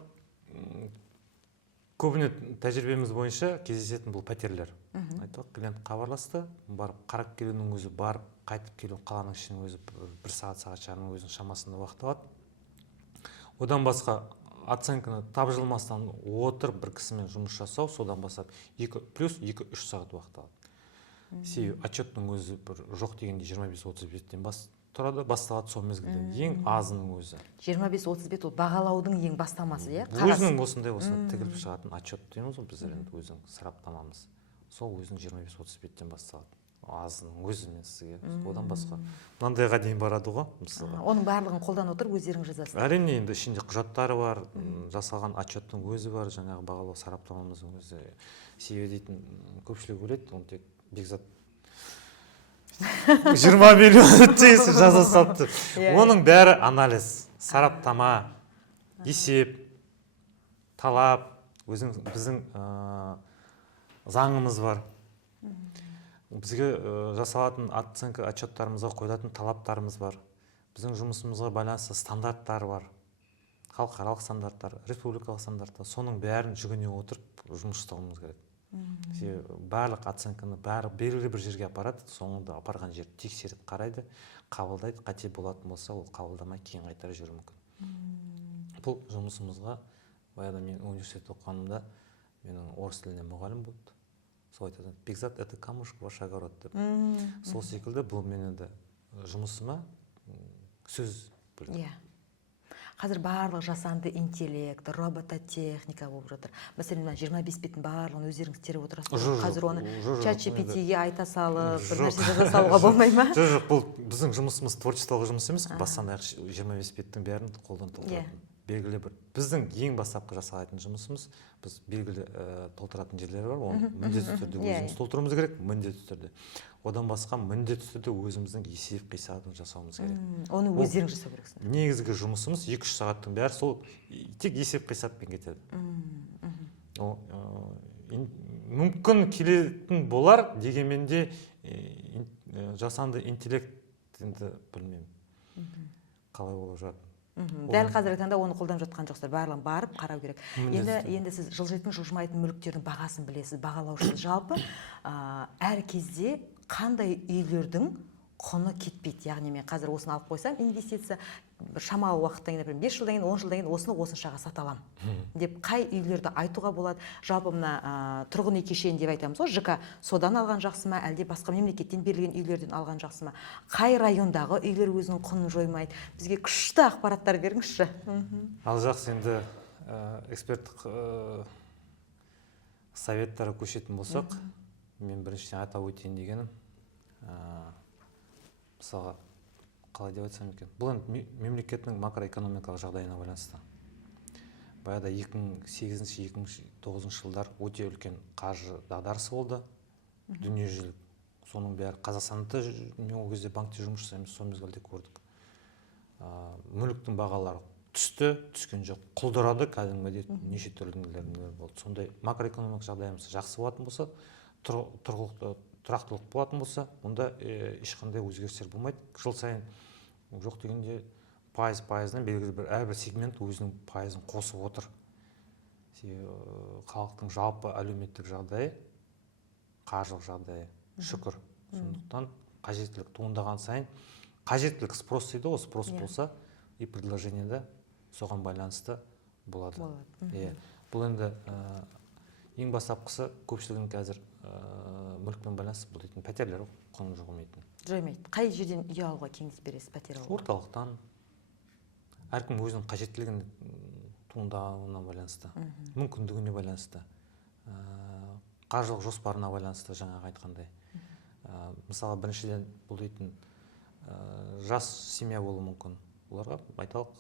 көбіне тәжірибеміз бойынша кездесетін бұл пәтерлер. Айталық, клиент хабарласты, барып қарап келуінің өзі, барып қайтып келу қаланың ішінің өзі бір сағат жарым өзінің шамасында уақыт алады. Одан басқа оценканы тапжылмастан отырып бір кісімен жұмыс жасау, содан бастап плюс 2-3 сағат уақыт алады. Себебі отчеттің өзі бір жоқ дегенде 25-30 тұрады, басталады сол мезгілден. Ең азының өзі. 25-30 ол бағалаудың ең бастамасы, иә? Өзінің осындай тігіліп шығатын отчет дейміз ғой біздер енді өзінің сараптамамыз. Сол өзінің 25-30 басталады. Азының өзі мен сізге. Одан басқа. Мынандайға дейін барады ғой, мысалға. Оның барлығын қолдан отырып өздерің жазасыз. Әрине, енді ішінде құжаттары бар, жасалған отчеттің өзі бар, жаңағы бағалау сараптамамыздың өзі. Себебі дейтін көпшілік ойлайды, оны тек Бекзат 20 миллион тегісі жаза салды. Оның бәрі анализ, сараптама, есеп, талап, біздің заңымыз бар. Бізге жасалатын оценка отчеттарымызға қойылатын талаптарымыз бар. Біздің жұмысымызға байланысты стандарттар бар. Халықаралық стандарттар, республикалық стандарттар. Соның бәрін жүгіне отырып жұмыс жасауымыз керек. Барлық оценканы белгілі бір жерге апарады, соңында апарған жер тексеріп қарайды, қабылдайды, қате болатын болса, ол қабылдамай кейін қайтарып жіберуі мүмкін. Бұл жұмысымызға баяғыда мен университет оқығанымда менің орыс тілінен мұғалім болды. Сол айтады, Бекзат, это камушек, ваш огород деп. Сол секілді бұл менің жұмысыма сөз білді. Қазір барлық жасанды интеллект, робототехника болып жатыр. Мәселен, 25 беттің барлығын өздеріңіз теріп отырасыз. Қазір оны ChatGPT-ге айта салып, бір нәрсе жаза салуға болмай ма? Жоқ, бұл біздің жұмысымыз творчестволық жұмыс емес, бастан аяқ 25 беттің бәрін қолдан толтыратын. белгілі бір біздің ең бастапқы жасалатын жұмысымыз, біз белгілі толтыратын жерлер бар, оны міндетті түрде өзіміз толтыруымыз керек, міндетті түрде. Одан басқа міндетті түрде өзіміздің есеп қисабын жасауымыз керек. Оны өздерің жасау керексіңдер. Негізгі жұмысымыз 2-3 сағаттың бәрі сол тек есеп қисаппен кетеді. Мүмкін келетін болар, дегенмен де жасанды интеллектті білмеймін. Қалай болып жатыр. Дәл қазіргі таңда оны қолданып жатқан жоқсыздар, барлығын барып қарау керек. Енді сіз жылжитын жылжымайтын мүліктердің бағасын білесіз, бағалаушысыз. Жалпы әр кезде қандай үйлердің құны кетпейді. Яғни мен қазір осыны алып қойсам, инвестиция шамалы уақыттан кейін, 5 жылдан кейін, 10 жылдан кейін осыны осыншаға сата аламын деп қай үйлерді айтуға болады? Жалпы мына тұрғын үй кешені деп айтамыз ғой, ЖК содан алған жақсы ма, әлде басқа мемлекеттен берілген үйлерден алған жақсы ма? Қай райондағы үйлер өзінің құнын жоймайды? Бізге күшті ақпараттар беріңізші. Ал жақсы, енді эксперттік советтары көшетін болсақ, мен біріншіден атап өтейін дегенім, мысалға, қалай деп айтсам екен, бұл енді мемлекеттің макроэкономикалық жағдайына байланысты. Баяғыда 2008-2009 жылдар өте үлкен қаржы дағдарысы болды, дүниежүзілік. Соның бәрі Қазақстанда, мен ол кезде банкте жұмыс жасаймыз, сол мезгілде көрдік. Мүліктің бағалары түскен жоқ, құлдырады, кәдімгідей неше түрлі нелер болды. Сондай макроэкономикалық жағдайымыз жақсы болатын болса, тұрақтылық болатын болса, онда ешқандай өзгерістер болмайды. Жыл сайын жоқ дегенде пайызынан белгілі бір әрбір сегмент өзінің пайызын қосып отыр. Халықтың жалпы әлеуметтік жағдайы, қаржылық жағдайы шүкір. Сондықтан қажеттілік туындаған сайын, қажеттілік спрос дейді, ол спрос болса, и предложение да соған байланысты болады. Бұл енді ең бастапқысы көпшілігінің қазір мүлікпен байланысты бұл дейтін пәтерлер құнын жоймайды. Қай жерден үй алуға кеңес бересіз, пәтер алуға? Орталықтан. Әркім өзінің қажеттілігін туындауына байланысты, мүмкіндігіне байланысты, қаржылық жоспарына байланысты, жаңағы айтқандай. Мысалы, біріншіден бұл дейтін жас семья болуы мүмкін. Оларға айталық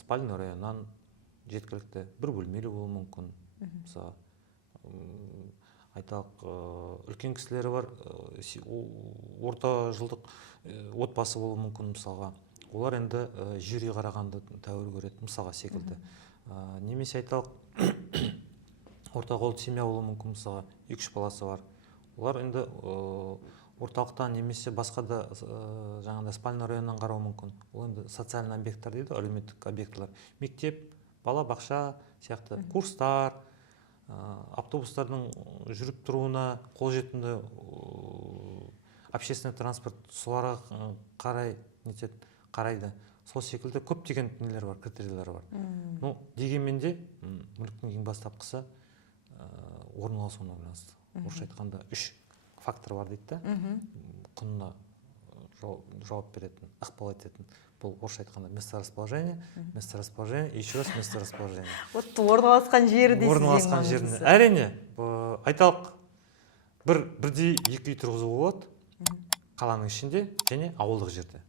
спальный районнан жеткілікті бір бөлмелі болуы мүмкін. Мысалы, айталық үлкен кісілері бар, орта жылдық отбасы болуы мүмкін мысалға. Олар енді жер үй қарағанды тәуір көреді, мысалға секілді. Немесе айталық орта қолды семья болуы мүмкін, мысалға 2-3 баласы бар. Олар енді орталықтан немесе басқа да жаңағыдай спальный районнан қарауы мүмкін. Ол енді социальный объекттер дейді, әлеуметтік объектілер. Мектеп, бала бақша сияқты курстар, автобустардың жүріп тұруына қолжетімді общественный транспорт соларға қарайды. Сол секілді көптеген нелер бар, критерийлер бар. Дегенмен де мүліктің ең бастапқысы орналасуына байланысты. Орысша айтқанда 3 фактор бар дейді да, құнына жауап беретін, ықпал ететін. Бұл орысша айтқанда месторасположение, и еще раз месторасположение. Вот орналасқан жері дейсіз. Орналасқан жеріне. Әрине, айталық бірдей 2 үй тұрғызуға болады, қаланың ішінде және ауылдық жерде.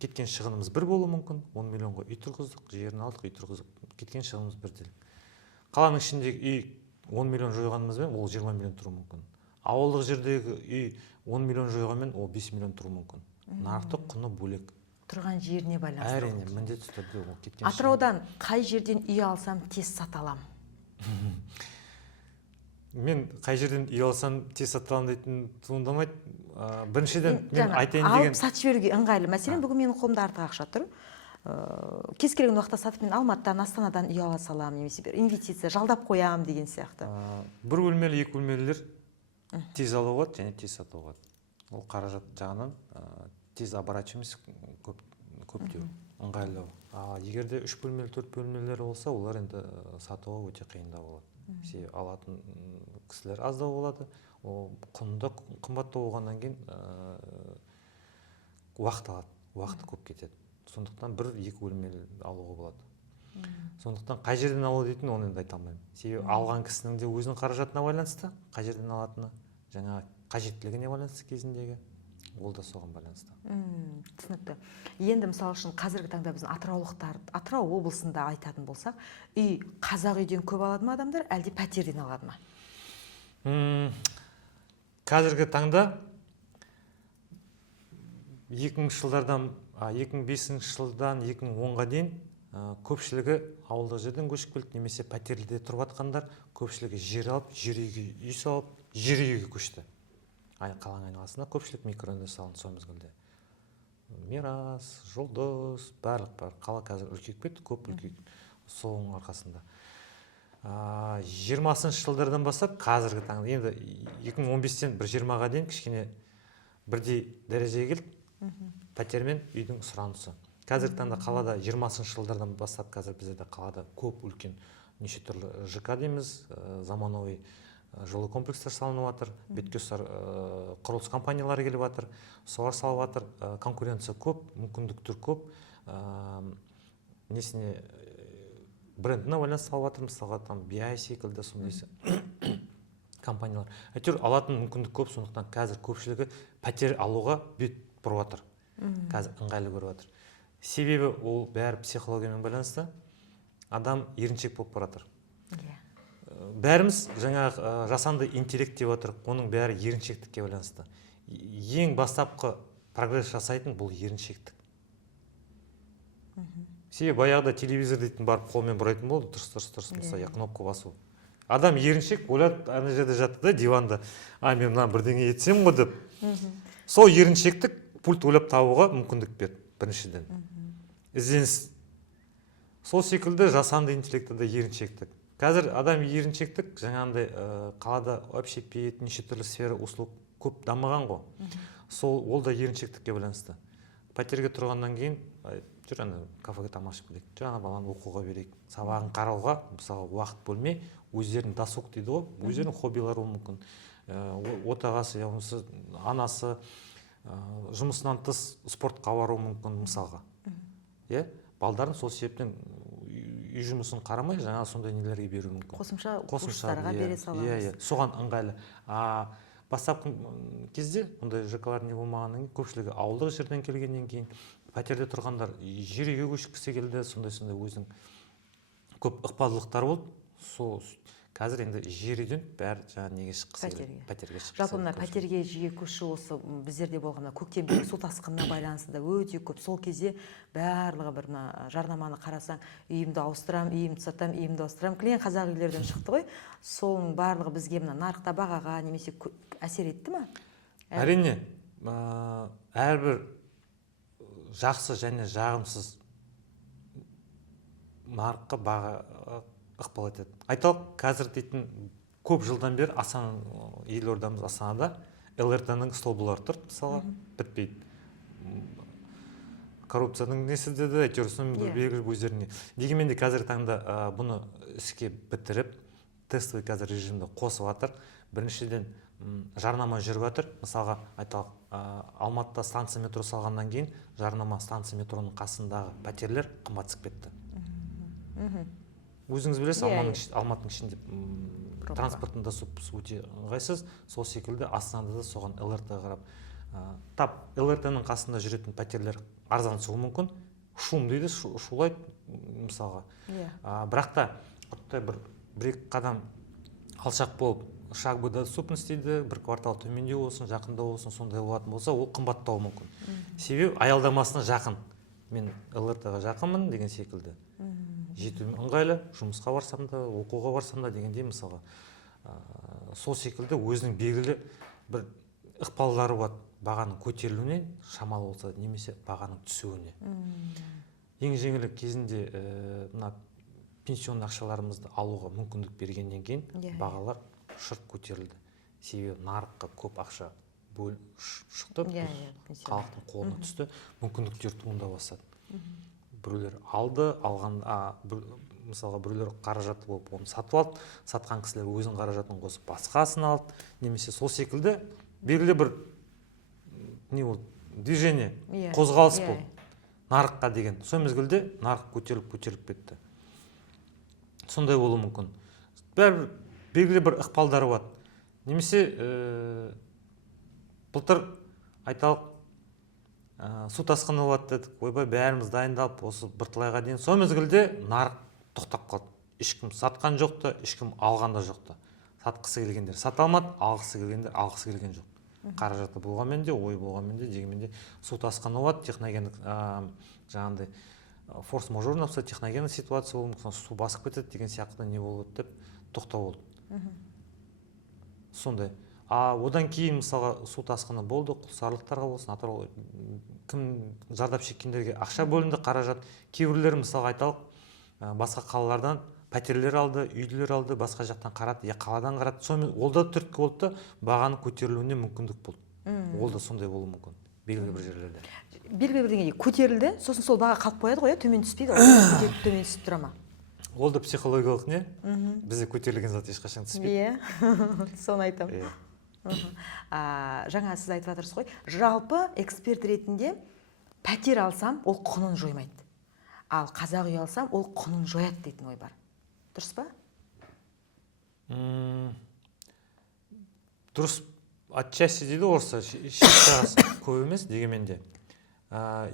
Кеткен шығынымыз бір болуы мүмкін, 10 миллионға үй тұрғыздық, жерін алдық, үй тұрғыздық, кеткен шығынымыз бірделік. Қаланың ішіндегі үй 10 миллион жойғанымызбен ол 20 миллион тұруы мүмкін. Ауылдық жердегі үй 10 миллион жойғанмен ол 5 миллион тұруы мүмкін. Нарықтық құны бөлек. Тұрған жеріне байланысты. Әрине, міндетті түрде ол кеткен. Атыраудан қай жерден үй алсам тез сата аламын? Мен қай жерден үй алсам тез сата аламын дейтін туындамайды. Біріншіден мен айтайын деген. Алып сатып жіберуге ыңғайлы. Мәселен, бүгін менің қолымда артық ақша тұр. Кез келген уақытта сатып мен Алматыдан, Астанадан үй ала саламын, немесе бір инвестиция жалдап қоямын деген сияқты. Бір бөлмелі, 2 бөлмелілер тез алуға болады және тез сатуға болады. Ол қаражат жағынан тез оборачиваемыз, көптеу, ыңғайлау. Егерде 3 бөлмелі, 4 бөлмелер болса, олар енді сатуға өте қиындау болады. Алатын кісілер аздау болады, құнында қымбаттау болғаннан кейін уақыт алады, уақыты көп кетеді. Сондықтан 1-2 бөлмелі алуға болады. Сондықтан қай жерден алу дейтін оны енді айта алмаймын. Себебі алған кісінің де өзінің қаражатына байланысты, қай жерден алатыны, жаңа қажеттілігіне байланысты кезіндегі. ол да соған байланысты. Түсінікті. Енді мысалы үшін қазіргі таңда біздің атыраулықтар, Атырау облысында айтатын болсақ, үй қазақ үйден көп алады ма адамдар, әлде пәтерден алады ма? Қазіргі таңда 2005 жылдан 2010-ға дейін көпшілігі ауылдық жерден көшіп келді, немесе пәтерліде тұрып жатқандар, көпшілігі жер алып, жер үйге үй салып, жер үйге көшті. Қаланың айналасында көпшілік микрорайондар салынды сол мезгілде. Мирас, Жұлдыз, барлық қала қазір үлкейіп кетті, көп үлкейді соның арқасында. 20-шы жылдардан бастап қазіргі таңда енді 2015-тен 2020-ға дейін кішкене бірдей дәрежеге келді пәтер мен үйдің сұранысы. Қазіргі таңда қалада 20-шы жылдардан бастап қазір бізде қалада көп үлкен неше түрлі ЖК дейміз, заманауи жылы комплекстер салынып жатыр, бетке ұстар құрылыс компаниялары келіп жатыр, солар салып жатыр, конкуренция көп, мүмкіндіктер көп, несіне брендіне байланысты салып жатыр, мысалға там BI секілді сондай компаниялар. Әйтеуір алатын мүмкіндік көп, сондықтан қазір көпшілігі пәтер алуға бет бұрып жатыр, қазір ыңғайлы көріп жатыр. Себебі ол бәрі психологиямен байланысты, адам еріншек болып баратыр. Бәріміз жаңа жасанды интеллект деп отыр, оның бәрі еріншектікке байланысты. Ең бастапқы прогресс жасайтын бұл еріншектік. Себебі баяғыда телевизор дейтін барып қолмен бұрайтын болды, тұрс, мысалы, кнопка басу. Адам еріншек ойлады, ана жерде жатты да диванда, мен мына бірдеңе етсем ғой деп. Сол еріншектік пульт ойлап табуға мүмкіндік берді біріншіден. Ізденіс. Сол секілді жасанды интеллекті де еріншектік. Қазір адам еріншектік жаңағындай қалада вообще пейет неше түрлі сфера услуг көп дамыған ғой. Ол да еріншектікке байланысты. Пәтерге тұрғаннан кейін жүр ана кафеге тамақ ішіп келейік, жаңа баланы оқуға берейік, сабағын қарауға мысалы уақыт бөлмей, өздерінің досуг дейді ғой, өздерінің хоббилары мүмкін. Отағасы, анасы жұмысынан тыс спортқа баруы мүмкін мысалға. Балдарын сол себептен үй жұмысын қарамай, жаңа сондай нелерге беру мүмкін. Қосымша курстарға бере саламыз. Соған ыңғайлы. Бастапқы кезде мұндай ЖК-лар не болмағаннан кейін, көпшілігі ауылдық жерден келгеннен кейін, пәтерде тұрғандар жер үйге көшкісі келді, сондай өзінің көп ықпалдылықтар болды. Қазір енді жер үйден бәрі жаңа неге шыққысы келеді, пәтерге шыққысы келеді. Жалпы мына пәтерге жиі көшу осы біздерде болғанда көктемде су тасқынына байланысты да өте көп. Сол кезде барлығы бір мына жарнаманы қарасаң, үйімді ауыстырам, үйімді сатам, үйімді ауыстырам. Клиент қазақ үйлерден шықты ғой. Соның барлығы бізге мына нарықта бағаға немесе әсер етті ме? Әрине, әрбір жақсы және жағымсыз нарыққа баға ықпал етеді. Айталық, қазір дейтін көп жылдан бері елордамыз Астанада ЛРТ-ның столбылары тұр, мысалы, бітпейді. Коррупцияның несі деді, әйтеуір соның белгілі өздеріне. Дегенмен де қазір таңда бұны іске бітіріп, тестовый қазір режимді қосып жатыр. Біріншіден жарнама жүріп жатыр. Мысалға, айталық, Алматыда станция метро салғаннан кейін жарнама станция метроның қасындағы пәтерлер қымбат түсіп кетті. Өзіңіз білесіз, Алматының ішінде транспортында өте ыңғайсыз, сол секілді Астанада да соған ЛРТ қарап. ЛРТ-ның қасында жүретін пәтерлер арзан шығуы мүмкін, шум дейді, шулайды мысалға. Бірақ та бір-екі қадам алшақ болып, шаг бы доступность дейді, бір квартал төмендеу болсын, жақында болсын, сондай болатын болса, ол қымбаттауы мүмкін. Себебі аялдамасына жақын. Мен ЛРТ-ға жақынмын деген секілді. Жетуім ыңғайлы, жұмысқа барсам да, оқуға барсам да дегендей мысалға. Сол секілді өзінің белгілі бір ықпалдары бар бағаның көтерілуіне, шамалы болса немесе бағаның түсуіне. Ең жеңілі кезінде пенсион ақшаларымызды алуға мүмкіндік бергеннен кейін бағалар шырт көтерілді. Себебі нарыққа көп ақша шықты, халықтың қолына түсті, мүмкіндіктер туындап бастады. Біреулер алды, мысалға біреулер қаражаты болып оны сатып алды, сатқан кісілер өзінің қаражатын қосып басқасын алды, немесе сол секілді белгілі бір движение, қозғалыс болды нарыққа деген. Сол мезгілде нарық көтеріліп кетті. Сондай болуы мүмкін. Бәрібір белгілі бір ықпалдары бар. Немесе былтыр айталық су тасқыны болады дедік, ойбай бәріміз дайындалып осы бірталайға дейін, сол мезгілде нарық тоқтап қалды. Ешкім сатқан жоқ та, ешкім алған да жоқ та. Сатқысы келгендер сата алмады, алғысы келгендер алғысы келген жоқ. Қаражаты болғанмен де, ой болғанмен де, дегенмен де су тасқыны болады, техногендік жаңағындай форс-мажор напса, техногендік ситуация болуы мүмкін, су басып кетеді деген сияқты не болады деп тоқтау болды. Сондай. Одан кейін мысалға су тасқыны болды, Құлсарлықтарға болсын, Атырау кім зардап шеккендерге ақша бөлінді, қаражат. Кейбіреулері мысалға айталық, басқа қалалардан пәтерлер алды, үйділер алды, басқа жақтан қарады, қаладан қарады. Сонымен ол да түрткі болды, бағаның көтерілуіне мүмкіндік болды. Ол да сондай болуы мүмкін белгілі бір жерлерде. Белгілі бір деңгейде көтерілді, сосын сол баға қалып қояды ғой, төмен түспейді, көтеріліп төмен түсіп тұра ма? Ол да психологиялық не? Бізде көтерілген зат ешқашан түспейді. Соны айтамын. Жаңа сіз айтып жатырсыз ғой, жалпы эксперт ретінде пәтер алсам, ол құнын жоймайды. Ал қазақ үй алсам, ол құнын жояды дейтін ой бар. Дұрыс па? Дұрыс, отчасти дейді орысша, шешті көп емес дегенмен де.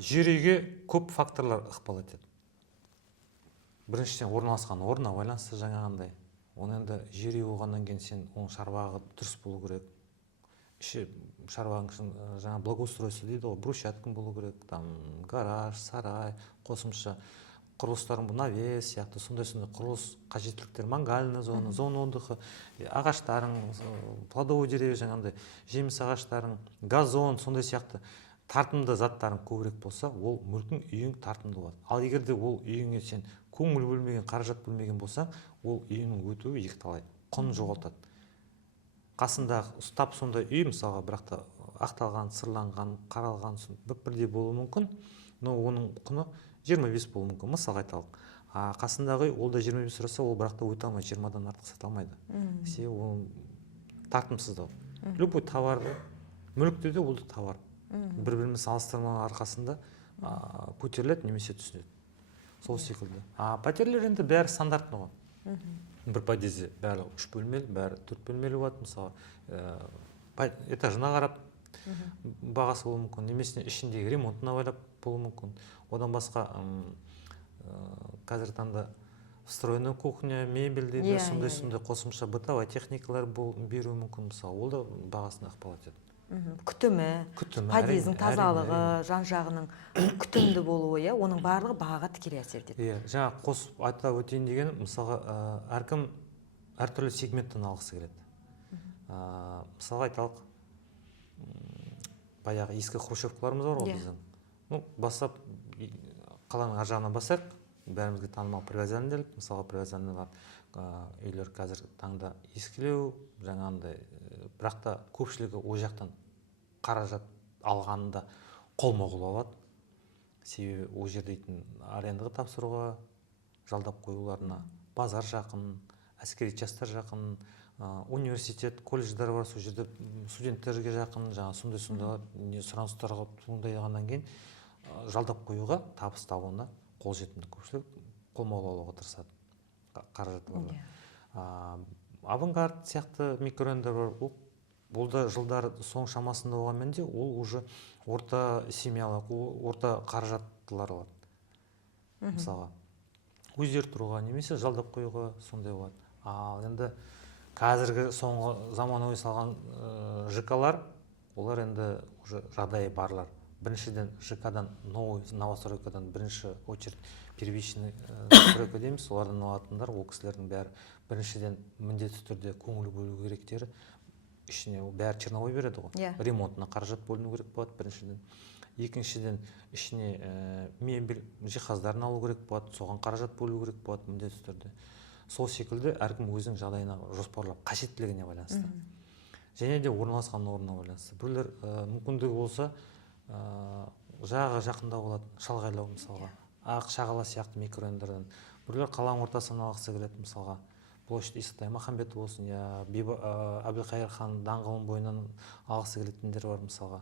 Жер үйге көп факторлар ықпал етеді. Біріншіден орналасқан орнына байланысты жаңағындай. Оны енді жер үй болғаннан кейін сен оның шаруағы дұрыс болу керек. Шаруаның жаңа благоустройство дейді ғой, брусчатка болу керек, там гараж, сарай, қосымша құрылыстардың навес сияқты сондай құрылыс қажеттіліктер, мангальная зона отдыха, ағаштарың, плодовый деревья жаңағындай, жеміс ағаштарың, газон, сондай сияқты тартымды заттарың көбірек болса, ол мүлкің, үйің тартымды болады. Ал егер де ол үйіңе сен көңіл бөлмеген, қаражат бөлмеген болсаң, ол үйіңнің өтуі екіталай, құнын жоғалтады. Қасындағы ұстап сондай үй мысалға бірақта ақталған, сырланған, қаралған бірдей болуы мүмкін, но оның құны 25 болуы мүмкін. Мысалға айталық. Қасындағы үй ол да 25 сұраса, ол бірақта өте алмайды, 20-дан артық сата алмайды. Себебі ол тартымсыздау. Любой товар, мүлікте де ол да товар. Бір-бірімен салыстырманың арқасында көтеріледі немесе түсінеді. Сол секілді. Пәтерлер енді бәрі стандартны ғой. Бір подъезде бәрі 3 бөлмелі, бәрі 4 бөлмелі болады. Мысалы, этажына қарап бағасы болуы мүмкін. Немесе ішіндегі ремонтына байлап болуы мүмкін. Одан басқа қазір таңда встроенная кухня, мебель дейді, сондай қосымша бытовая техникалар беруі мүмкін. Мысалы, ол да бағасына ықпал етеді. Күтімі, подъездің тазалығы, жан-жағының күтімді болуы, оның барлығы бағаға тікелей әсер етеді. Жаңа қосып айта өтейін деген, мысалға әркім әртүрлі сегменттен алғысы келеді. Мысалға айталық, баяғы ескі хрущевкаларымыз бар ғой біздің. Бастап қаланың ар жағынан басар, бәрімізге танымал привокзальный, мысалға привокзальныйлар үйлер қазір таңда ескілеу, жаңағындай, бірақ та көпшілігі о жақтан қаражат алғанында қолма-қол алады. Себебі о жерде арендаға тапсыруға, жалдап қоюларына, базар жақын, әскери частар жақын, университет, колледждар бар, сол жерде студенттерге жақын, жаңа сондай сұраныстарға туындағаннан кейін жалдап қоюға, табыс табуына қолжетімді көпшілік қолма-қол алуға тырысады. Қаражаты бар. Авангард сияқты микрорайондар бар. Бұл да жылдар соң шамасында болғанмен де, ол уже орта семьялық, орта қаражаттылар болады. Мысалға, өздері тұруға, немесе жалдап қоюға сондай болады. Ал енді қазіргі соңғы заманауи салған ЖК-лар, олар енді уже жағдайы барлар. Біріншіден ЖК-дан, новостройкадан бірінші очередь первичный стройка дейміз, олардан алатындар, ол кісілердің бәрі біріншіден міндетті түрде көңіл бөлу керектері, ішіне бәрі черновой береді ғой. Ремонтына қаражат бөліну керек болады біріншіден. Екіншіден ішіне мебель, жиһаздарын алу керек болады, соған қаражат бөлу керек болады міндетті түрде. Сол секілді әркім өзінің жағдайына жоспарлап, қажеттілігіне байланысты. Және де орналасқан орнына байланысты. Біреулер мүмкіндігі болса, жаға жақында болады, шалғайлау мысалға. Ақ шағала сияқты микрорайондардан. Біреулер қаланың ортасынан алғысы келеді мысалға. Площадь Исатай Махамбет болсын, Әбілқайыр хан даңғылының бойынан алғысы келетіндер бар мысалға.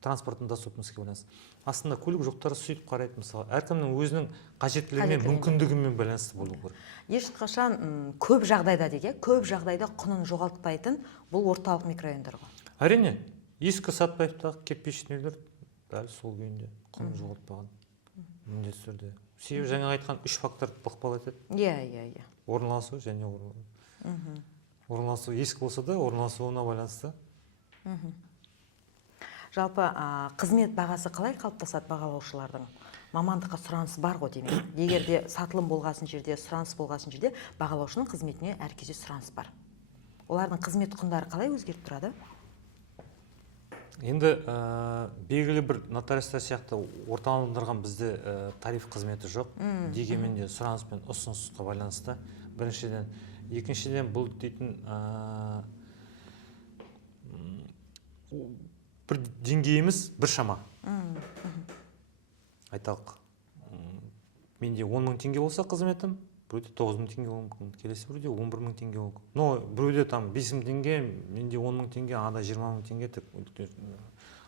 Транспорттың доступностьқа байланысты. Астында көлік жоқтары сөйтіп қарайды мысалға. Әркімнің өзінің қажеттілігімен, мүмкіндігімен байланысты болу керек. Ешқашан көп жағдайда құнын жоғалтпайтын бұл орталық микрорайондар ғой. Әрине, Ескі Сатпаевтағы кирпичный үйлер дәл сол күйінде, құнын жоғалтпаған. Міндетті түрде. Себебі жаңа айтқан 3 фактор ықпал етеді. Иә. Орналасу және орналасу ескі болса да орналасуына байланысты. Жалпы қызмет бағасы қалай қалыптасады бағалаушылардың? Мамандыққа сұраныс бар ғой демек. Егер де сатылым болғасын жерде, сұраныс болғасын жерде, бағалаушының қызметіне әркез сұраныс бар. Олардың қызмет құндары қалай өзгеріп тұрады? Енді белгілі бір нотариустар сияқты орталандырған бізде тариф қызметі жоқ. Дегенмен де сұраныс пен ұсынысқа байланысты. Біріншіден, екіншіден бұл дейтін бір деңгейіміз бір шама. Айталық, менде 10 мың теңге болса қызметім, біреуде 9 мың теңге мүмкін, келесі біреуде 11 мың теңге мүмкін. Но біреуде там 5 мың теңге, менде 10 мың теңге, ада 20 мың теңге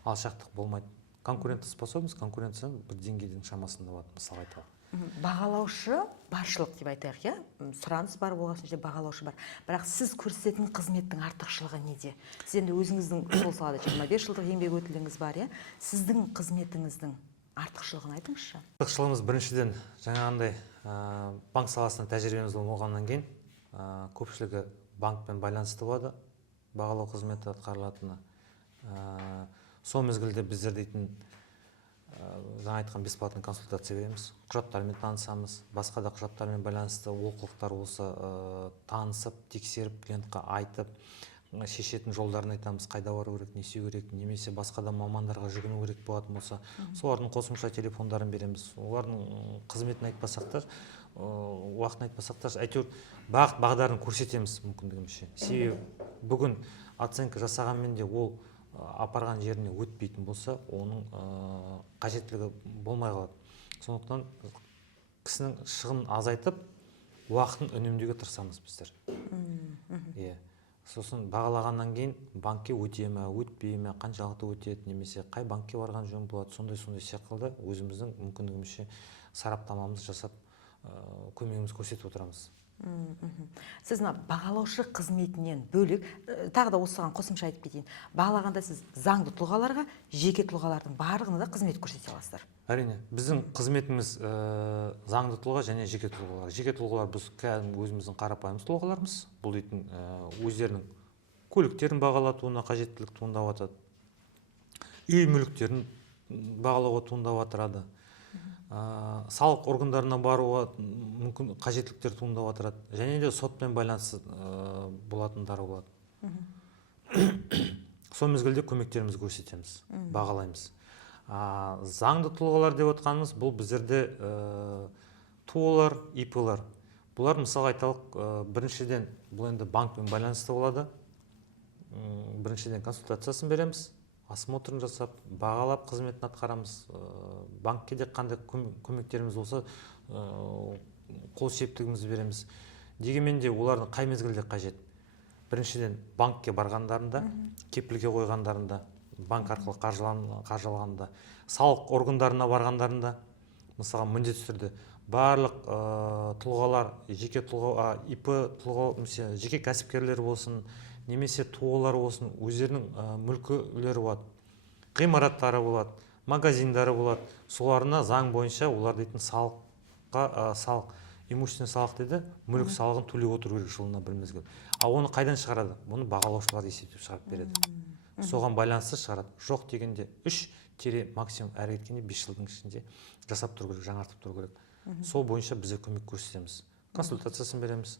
алшақтық болмайды. Конкуренттік способность, конкуренция бір деңгейдің шамасында болады, мысалы айталық. Бағалаушы баршылық деп айтайық, иә? Сұраныс бар болғасын жерде бағалаушы бар. Бірақ сіз көрсететін қызметтің артықшылығы неде? Сіз енді өзіңіздің сол салада 25 жылдық еңбек өтіліңіз бар, иә? Сіздің қызметіңіздің артықшылығын айтыңызшы. Артықшылығымыз біріншіден жаңағындай банк саласында тәжірибеміз болғаннан кейін көпшілігі банкпен байланысты болады, бағалау қызметі атқарылатыны. Сол мезгілде біздер дейтін жаңа айтқан бесплатный консультация береміз, құжаттармен танысамыз, басқа да құжаттармен байланысты олқылықтар болса танысып, тексеріп, клиентқа айтып, шешетін жолдарын айтамыз, қайда бару керек, не істеу керек, немесе басқа да мамандарға жүгіну керек болатын болса, солардың қосымша телефондарын береміз. Олардың қызметін айтпасақ та, уақытын айтпасақ та, әйтеуір бағыт бағдарын көрсетеміз мүмкіндігімізше. Себебі бүгін оценка жасағанмен де ол апарған жеріне өтпейтін болса, оның қажеттілігі болмай қалады. Сондықтан кісінің шығынын азайтып, уақытын үнемдеуге тырысамыз біздер. Сосын бағалағаннан кейін банкке өте ме, өтпей ме, қаншалықты өтеді, немесе қай банкке барған жөн болады, сондай секілді өзіміздің мүмкіндігімізше сараптамамызды жасап, көмегіміз көрсетіп отырамыз. Сіз бағалаушы қызметінен бөлек, тағы да осыған қосымша айтып кетейін. Бағалағанда сіз заңды тұлғаларға, жеке тұлғалардың барлығына да қызмет көрсете аласыздар. Әрине, біздің қызметіміз заңды тұлға және жеке тұлғалар. Жеке тұлғалар біз өзіміздің қарапайым тұлғаларымыз. Бұл дейтін өздерінің көліктерін бағалатуына қажеттілік туындап жатады. Үй мүліктерін бағалауға туындап жатырады. Салық органдарына баруға мүмкін қажеттіліктер туындап отырады. Және де сотпен байланысты болатындары болады. Сол мезгілде көмектерімізді көрсетеміз, бағалаймыз. Заңды тұлғалар деп отқанымыз бұл біздерде ТО-лар, ИП-лар. Бұлар мысалы айталық, біріншіден бұл енді банкпен байланысты болады. Біріншіден консультациясын береміз, осмотрын жасап, бағалап қызметін атқарамыз. Банкке де қандай көмектеріміз болса, қол септігімізді береміз. Дегенмен де олардың қай мезгілде қажет? Біріншіден банкке барғандарында, кепілге қойғандарында, банк арқылы қаржылағанда, салық органдарына барғандарында, мысалы міндетті түрде барлық тұлғалар, жеке тұлға, ИП тұлға, жеке кәсіпкерлер болсын, немесе ТО-лар болсын, өздерінің мүлкілері болады, ғимараттары болады, магазиндары болады. Соларына заң бойынша олар дейтін салық, имущественный салық дейді, мүлік салығын төлеп отыру керек жылына бір мезгіл. Оны қайдан шығарады? Оны бағалаушылар есептеп шығарып береді. Соған байланысты шығарады. Жоқ дегенде 3 максимум әрі кеткенде 5 жылдың ішінде жасап тұру керек, жаңартып тұру керек. Сол бойынша бізде көмек көрсетеміз. Консультациясын береміз,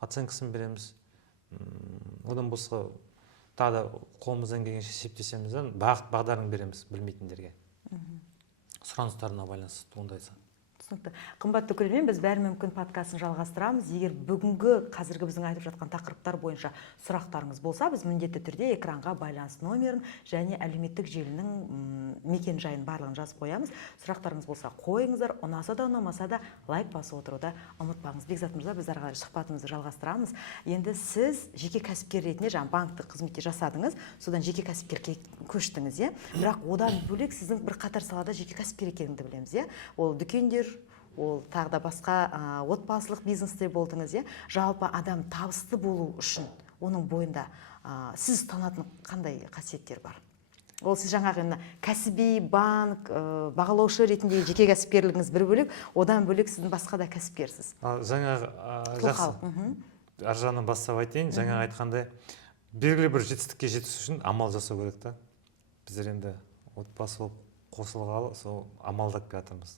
оценкасын береміз. Одан болса тағы да қолымыздан келгенше септесеміз, бағыт бағдарын береміз білмейтіндерге. Сұраныстарына байланысты туындайса. Түсінікті. Қымбатты көрермен, біз бәрі мүмкін подкастын жалғастырамыз. Егер бүгінгі қазіргі біздің айтып жатқан тақырыптар бойынша сұрақтарыңыз болса, біз міндетті түрде экранға байланыс номерін және әлеуметтік желінің мекен жайын барлығын жазып қоямыз. Сұрақтарыңыз болса қойыңыздар, ұнаса да ұнамаса да лайк басып отыруды ұмытпаңыз. Бекзат мырза, біз ары қарай сұхбатымызды жалғастырамыз. Енді сіз жеке кәсіпкер ретінде банктық қызметте жасадыңыз, содан жеке кәсіпкерге көштіңіз, иә? Бірақ одан бөлек сіздің бір қатар салада жеке кәсіпкер екеніңізді білеміз, иә? Ол дүкендер, ол тағы да басқа отбасылық бизнесте болдыңыз, иә? Жалпы адам табысты болу үшін оның бойында сіз танатын қандай қасиеттер бар? Ол сіз жаңағы кәсіби банк, бағалаушы ретіндегі жеке кәсіпкерлігіңіз бір бөлек, одан бөлек сіздің басқа да кәсіпкерсіз. Жаңағы жақсы. Ар жағынан бастап айтайын, жаңа айтқандай, белгілі бір жетістікке жету үшін амал жасау керек та. Біздер енді отбасы болып қосылғалы сол амалдап жатырмыз.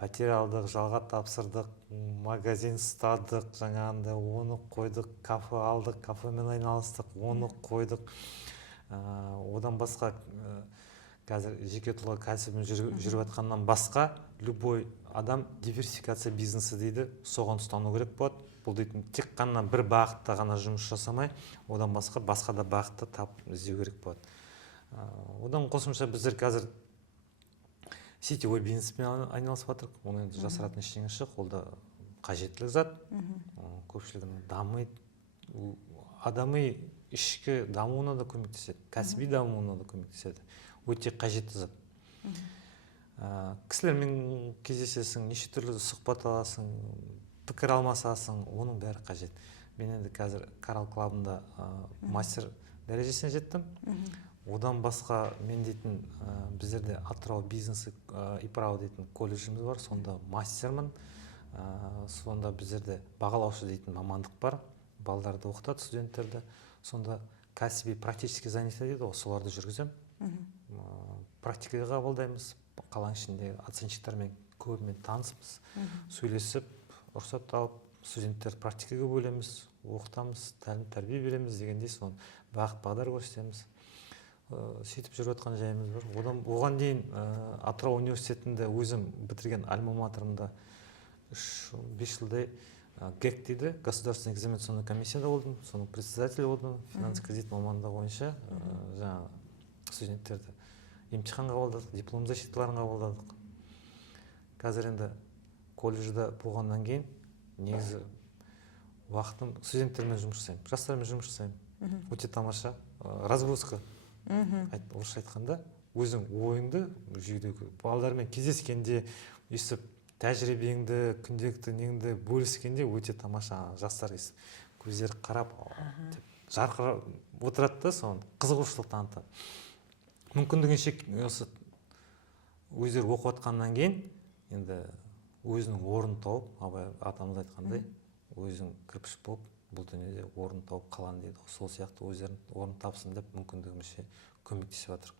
Пәтер алдық, жалға тапсырдық, магазин ұстадық, жаңағында оны қойдық, кафе алдық, кафемен айналыстық, оны қойдық. Одан басқа қазір жеке тұлға кәсібін жүріп жатқаннан басқа любой адам диверсификация бизнесі дейді, соған ұстану керек болады. Бұл дейтін тек қана бір бағытта ғана жұмыс жасамай, одан басқа да бағытта іздеу керек болады. Одан қосымша біздер қазір сетевой бизнеспен айналысып жатырмық. Оны енді жасыратын ештеңе жоқ, ол да қажеттілік зат. Көпшілігінің дамиды, адами ішкі дамуына да көмектеседі, кәсіби дамуына да көмектеседі. Өте қажетті зат. Кісілермен кездесесің, неше түрлі сұхбат аласың, пікір алмасасың, оның бәрі қажет. Мен енді қазір Карал клабында мастер дәрежесіне жеттім. Одан басқа мен дейтін біздерде Атырау бизнесі ИПРАУ дейтін колледжіміз бар, сонда мастермін. Сонда біздерде бағалаушы дейтін мамандық бар, балдарды оқытады, студенттерді. Сонда кәсіби практический занятия дейді, соларды жүргізем. Практикаға қабылдаймыз, қаланың ішінде оценщиктермен көбімен танысымыз, сөйлесіп, рұқсат алып, студенттерді практикаға бөлеміз, оқытамыз, тәрбие береміз дегендей, соны бағыт бағдар көрсетеміз. Сөйтіп жүріп жатқан жайымыз бар. Оған дейін Атырау университетінде өзім бітірген альма-матерімда 5 жылдай ГЭК дейді, Государственный экзаменационный комиссияда болдым, соның председателі болдым, финанс-кредит мамандығы бойынша жаңағы студенттерді емтиханға қабылдадық, диплом защиталарын қабылдадық. Қазір енді колледжда болғаннан кейін негізі уақытым студенттермен жұмыс жасаймын, жастармен жұмыс жасаймын. Өте тамаша разгрузка. Орысша айтқанда, өзің ойыңды жүйедегі балалармен кездескенде, өйстіп тәжірибеңді, күнделікті неңді бөліскенде өте тамаша жастар көздері қарап, жарқырап отырады да, соны қызығушылық танытады. Мүмкіндігінше осы өздері оқып жатқаннан кейін, енді өзінің орнын тауып, абай атамыз айтқандай, өзің кірпіш болып, бұл дүниеде орын тауып қалан дейді. Сол сияқты өздерін орын тапсын деп мүмкіндігімізше көмектесіп жатыр.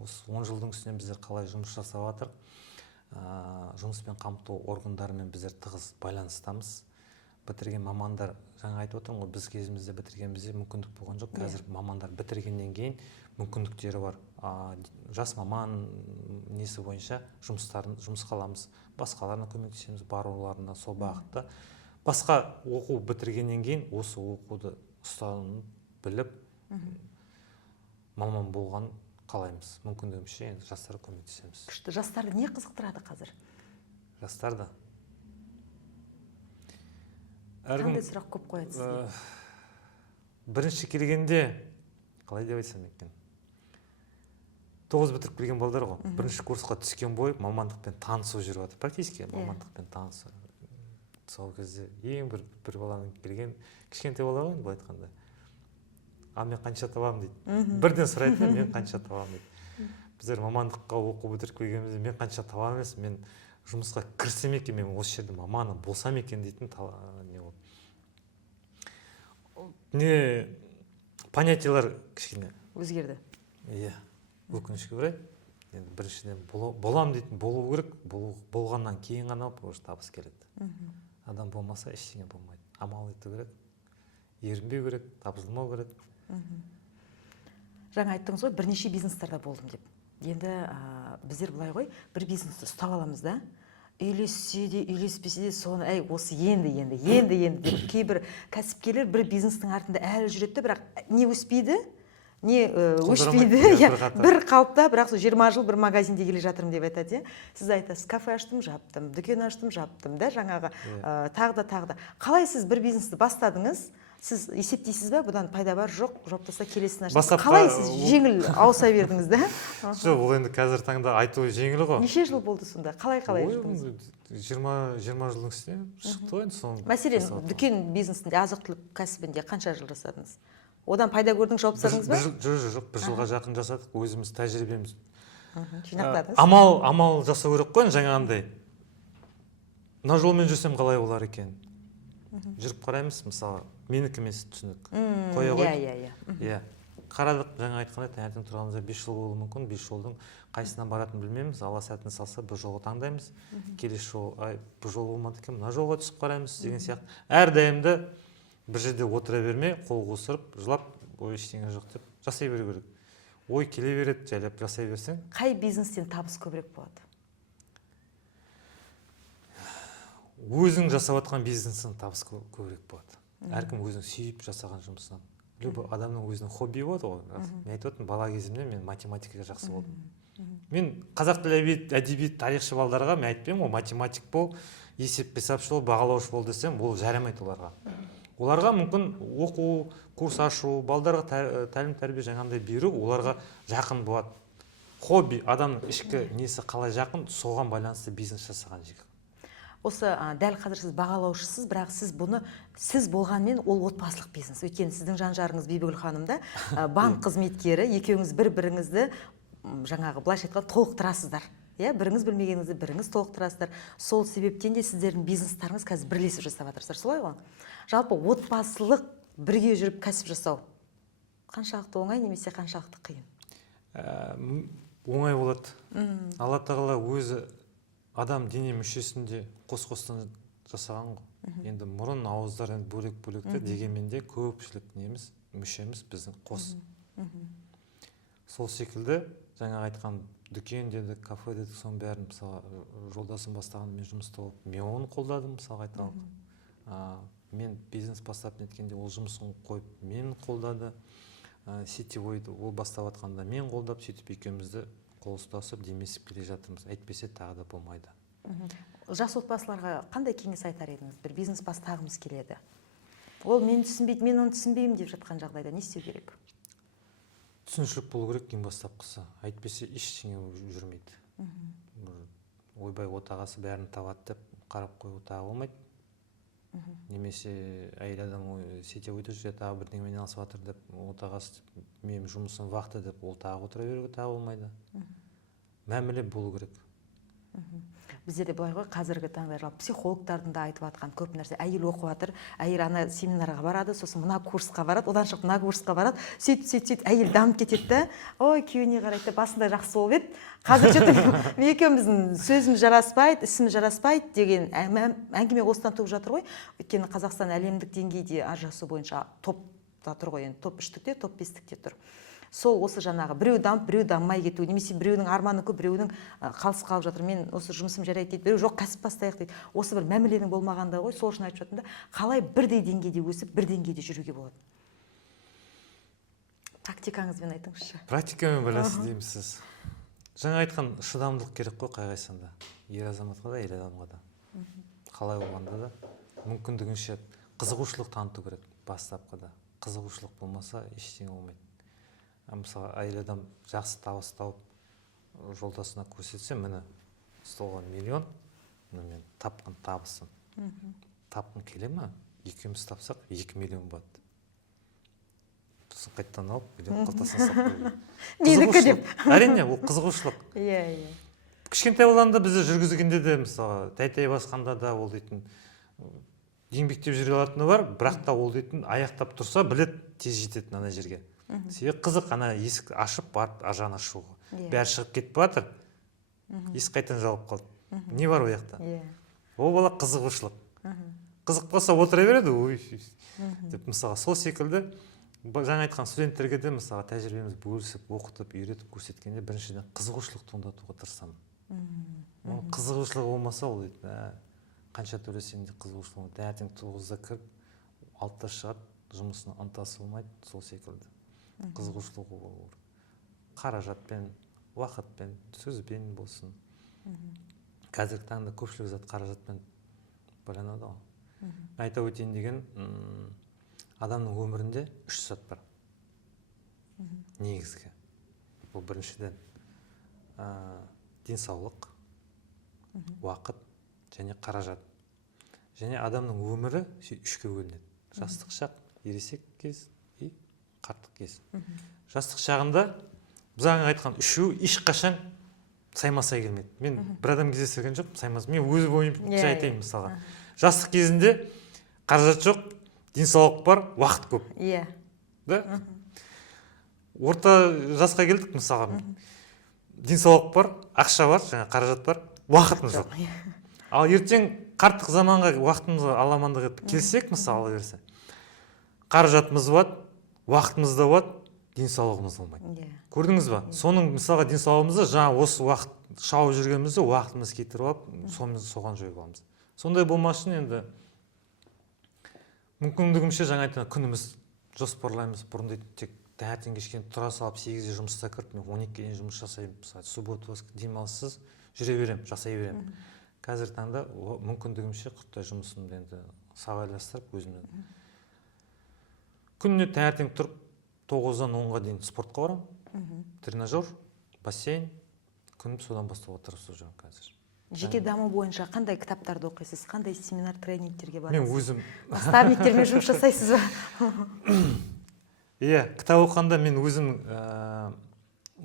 Осы 10 жылдың үстінен біздер қалай жұмыс жасап жатыр. Жұмыспен қамту органдарымен біздер тығыз байланыстамыз. Бітірген мамандар, жаңа айтып отырмын ғой, біз кезімізде бітіргенімізде мүмкіндік болған жоқ. Қазір мамандар бітіргеннен кейін мүмкіндіктері бар. Жас маман несі бойынша жұмысқа аламыз. Басқаларына көмектесеміз, баруларына сол бағытта. Басқа оқу бітіргеннен кейін осы оқуды ұстанып біліп маман болған қалаймыз. Мүмкіндігімізше енді жастарға көмектесеміз. Күшті. Жастарды не қызықтырады қазір? Жастарды қандай сұрақ көп қояды сізге? Бірінші келгенде, қалай деп айтсам екен, 9 бітіріп келген балдар ғой. Бірінші курсқа түскен бой мамандықпен танысу жүріп жатыр. Практически мамандықпен танысу. Сол кезде ең бір баланың келген, кішкентай бала ғой, бұл айтқанда. Мен қанша табамын дейді. Бірден сұрайды, мен қанша табамын дейді. Біздер мамандыққа оқу бітіріп келгенімізде мен қанша табамын емес, мен жұмысқа кірсем екен, мен осы жерде маманы болсам екен дейтін не ол. Не понятиялар кішкене өзгерді. Иә, өкінішке орай. Енді біріншіден болам дейтін болу керек, болғаннан кейін ғана табыс келеді. Адам болмаса ештеңе болмайды. Амал ету керек, ерінбеу керек, табысылмау керек. Жаңа айттыңыз ғой, бірнеше бизнестарда болдым деп. Енді біздер былай ғой, бір бизнесті ұстап аламыз да, үйлессе де, үйлеспесе де соны, осы енді деп кейбір кәсіпкерлер бір бизнестің артында әлі жүреді, бірақ не өспейді, не өшпейді, бір қалыпта, бірақ 20 жыл бір магазинде келе жатырмын деп айтады. Сіз айтасыз, кафе аштым, жаптым, дүкен аштым, жаптым, да, жаңағы тағы да. Қалай сіз бір бизнесті бастадыңыз? Сіз есептейсіз бе, бұдан пайда бар, жоқ, жоқтаса келесін аштым. Қалай сіз жеңіл ауыса бердіңіз, да? Жоқ, ол енді қазір таңда айту жеңіл ғой. Неше жыл болды сонда? Қалай жүрдіңіз? 20 жылдың үстіне шықты ғой енді соны. Мәселен, дүкен бизнесінде, азық-түлік кәсібінде қанша жыл жасадыңыз? Одан пайда көрдің, жауап тастадыңыз ба? Жоқ, бір жылға жақын жасадық, өзіміз тәжірибеміз. Жинақтадыңыз. Амал жасау керек қой, жаңағындай. Мына жолмен жүрсем қалай болар екен? Жүріп қараймыз, мысалы, менікі емес түсінік. Қоя қойдық. Иә. Қарадық, жаңа айтқандай, таңертең тұрғанымызда 5 жыл болуы мүмкін, 5 жолдың қайсынан баратынын білмейміз, Алла сәтін салса бір жолға таңдаймыз. Келесі жол, бір жол болмады екен, мына жолға түсіп қараймыз деген сияқты. Әрдайымда бір жерде отыра бермей, қол қусырып, жылап, ой ештеңе жоқ деп жасай беру керек. Ой келе береді, жайлап жасай берсең. Қай бизнестен табыс көбірек болады? Өзің жасап жатқан бизнестің табыс көбірек болады. Әркім өзінің сүйіп жасаған жұмысынан. Любой адамның өзінің хоббиі болады ғой. Мен айтып отырмын, бала кезімде мен математикаға жақсы болдым. Мен қазақ тілі әдебиет тарихшы балдарға мен айтпаймын, ол математик бол, есеп қисапшы бол, бағалаушы бол десем, ол жарамайды оларға. Оларға мүмкін оқу, курс ашу, балдарға тәлім тәрбие жаңағындай беру оларға жақын болады. Хобби, адамның ішкі несі қалай жақын, соған байланысты бизнес жасаған жер. Осы дәл қазір сіз бағалаушысыз, бірақ сіз бұны сіз болғанмен ол отбасылық бизнес. Өйткені сіздің жан-жарыңыз Бибігүл ханым да банк қызметкері, екеуіңіз бір-біріңізді жаңағы былайша айтқанда толықтырасыздар. Иә, біріңіз білмегеніңізді біріңіз толықтырасыздар. Сол себептен де сіздердің бизнестарыңыз қазір бірлесіп жасап жатырсыздар, солай ғой? Жалпы отбасылық бірге жүріп кәсіп жасау қаншалықты оңай немесе қаншалықты қиын? Оңай болады. Алла тағала өзі адам дене мүшесінде қос-қостан жасаған ғой. Енді мұрын, ауыздар бөлек-бөлекті дегенмен де көпшілік неміз, мүшеміз біздің қос. Сол секілді жаңа айтқан дүкен дедік, кафе дедік, соның бәрін мысалы жолдасым бастаған мен жұмыста болып, мен оны қолдадым, мысалы айталық. Мен бизнес бастап неткенде ол жұмысын қойып, мен қолдады. Сетевойды ол бастап атқанда мен қолдап, сөйтіп екеумізді қол ұстасып демесіп келе жатырмыз. Әйтпесе тағы да болмайды. Жас отбасыларға қандай кеңес айтар едіңіз? Бір бизнес бастағымыз келеді. Ол мені түсінбейді, мен оны түсінбеймін деп жатқан жағдайда не істеу керек? Түсінушілік болу керек ең бастапқысы. Әйтпесе ештеңе жүрмейді. Ойбай отағасы бәрін табады деп қарап қою тағы болмайды. Немесе әйел адам сетевойда жүреді, тағы бірдеңемен айналысып жатыр деп, отағасы менің жұмысым вахта деп, ол тағы отыра беруге тағы болмайды. Мәміле болу керек. Біздерде былай ғой, қазіргі таңда психологтардың да айтып жатқан көп нәрсе. Әйел оқып жатыр, әйел ана семинарға барады, сосын мына курсқа барады, одан шығып мына курсқа барады, сөйтіп әйел дамып кетеді да, ой күйеуіне қарайды, басында жақсы болып еді, қазір жетіп екеуміздің сөзіміз жараспайды, ісіміз жараспайды деген әңгіме осыдан туып жатыр ғой. Өйткені Қазақстан әлемдік деңгейде ажырасу бойынша топта тұр ғой, енді топ 3-тікте, топ 5-тікте тұр. Сол осы жаңағы біреу дамып, біреу даммай кету, немесе біреудің арманы көп, біреудің қалыс қалып жатыр. Мен осы жұмысым жарайды дейді, біреу жоқ кәсіп бастайық дейді. Осы бір мәміленің болмағанда ғой, сол үшін айтып жатырмын да, қалай бірдей деңгейде өсіп, бір деңгейде жүруге болады? Практикаңызбен айтыңызшы. Практикамен байланысты дейміз сіз. Жаңа айтқан шыдамдылық керек қой қай-қайсында. Ер азаматқа да, әйел адамға да. Қалай болғанда да мүмкіндігінше қызығушылық таныту керек бастапқыда. Қызығушылық болмаса ештеңе болмайды. Мысалы, әйел адам жақсы табыс тауып жолдасына көрсетсе, міне столға миллион, мен тапқан табысым. Тапқын келе ма? Екеуміз тапсақ 2 миллион болады. Сосын қайттан алып, қалтасына салып. Менікі деп. Әрине, ол қызығушылық. Иә. Кішкентай болғанда бізді жүргізгенде де, мысалы, тәй-тәй басқанда да ол дейтін еңбектеп жүре алатыны бар, бірақ та ол дейтін аяқтап тұрса, білет тез жететін ана жерге. Себебі қызық, ана есік ашып барып ажан ашуға. Бәрі шығып кетіп батыр, есік қайтан жауып қалды. Не бар ол жақта? Ол бала қызығушылық. Қызық болса отыра береді, деп мысалы сол секілді жаңа айтқан студенттерге де мысалы тәжірибеміз бөлісіп, оқытып, үйретіп көрсеткенде біріншіден қызығушылық туындатуға тырысамын. Қызығушылығы болмаса ол дейді, қанша төлесең де қызығушылығы, таңертең 9-да кіріп, 6-да шығады, жұмысына ынтасы болмайды, сол секілді. Қызығушылығы болу. Қаражатпен, уақытпен, сөзбен болсын. Қазіргі таңда көпшілік зат қаражатпен байланады ғой. Айта өтейін деген, адамның өмірінде 3 зат бар. Негізгі. Бұл біріншіден денсаулық, уақыт және қаражат. Және адамның өмірі 3-ке бөлінеді. Жастық шақ, ересек кез и қарттық кез. Жастық шағында жаңа айтқан үшеуі ешқашан саймасай келмейді. Мен бір адам кездестірген жоқпын саймас. Мен өз ойымды айтайын мысалға. Жастық кезінде қаражат жоқ, денсаулық бар, уақыт көп. Иә. Да? Орта жасқа келдік мысалға. Денсаулық бар, ақша бар, жаңа қаражат бар, уақытымыз жоқ. Ал ертең қарттық заманға уақытымызға аламандық етіп келсек, мысалы берсе, қаражатымыз болады, уақытымыз да болады, денсаулығымыз болмайды. Көрдіңіз ба? Соның мысалға денсаулығымызды жаңа осы уақыт шауып жүргенімізді уақытымыз кетіріп алып, соған жойып аламыз. Сондай болмас үшін енді мүмкіндігімше жаңа айтқан күніміз жоспарлаймыз. Бұрын дейтін тек таңертең кешке тұра салып 8-де жұмыста кіріп, мен 12-ге дейін жұмыс жасаймын. Суббота демалыссыз жүре беремін, жасай беремін. Қазір таңда мүмкіндігімше құттай жұмысымды енді сабайластырып өзімнен. Күніне таңертең тұрып 9-дан 10-ға дейін спортқа барамын. Тренажер, бассейн, күнім содан бастауға тырысып жүрмін қазір. Жеке даму бойынша қандай кітаптарды оқисыз, қандай семинар тренингтерге барасыз? Мен өзім наставниктермен жұмыс жасайсыз ба? Иә, кітап оқығанда мен өзім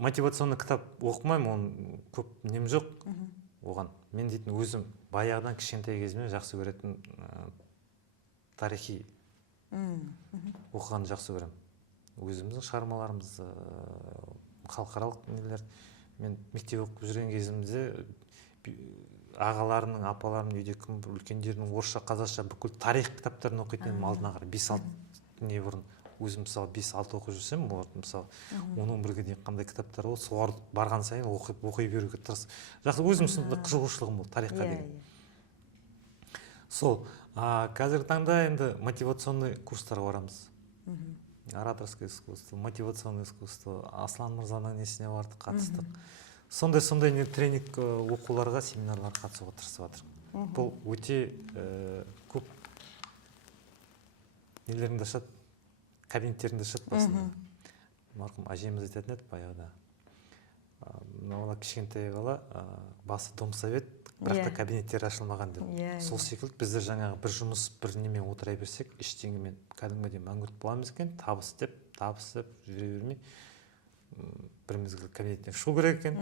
мотивационный кітап оқымаймын, оның көп нем жоқ оған. Мен дейтін өзім баяғыдан кішкентай кезімнен жақсы көретін тарихи оқығанды жақсы көремін. Өзіміздің шығармаларымыз, халықаралық нелер. Мен мектеп оқып жүрген кезімде ағаларымның, апаларымның үйде кім үлкендерінің орысша, қазақша бүкіл тарих кітаптарын оқитын едім алдына қарай 5-6 не бұрын. Өзім мысалы 5-6 оқып жүрсем, мысалы 10-11-ге дейін қандай кітаптар болды, соларды барған сайын оқи беруге тырыс. Жақсы, өзім сонда қызығушылығым болды тарихқа деген. Сол, қазіргі таңда енді мотивационный курстарға барамыз. Ораторское искусство, мотивационное искусство, Аслан Мырзаның несіне бардық, қатыстық. Сондай тренинг оқуларға, семинарларға қатысуға тырысып жатырмын. Бұл өте көп нелерінде ашады, кабинеттерінде ашады басында. Марқұм әжеміз айтатын еді баяғыда. Бала кішкентай бала басы домсовет, бірақ та кабинеттері ашылмаған деп. Сол секілді біздер жаңағы бір жұмыс бір немен отыра берсек, ештеңемен кәдімгідей мәңгүрт боламыз екен, табыс деп жүре бермей, бір мезгіл кабинеттен шығу керек екен,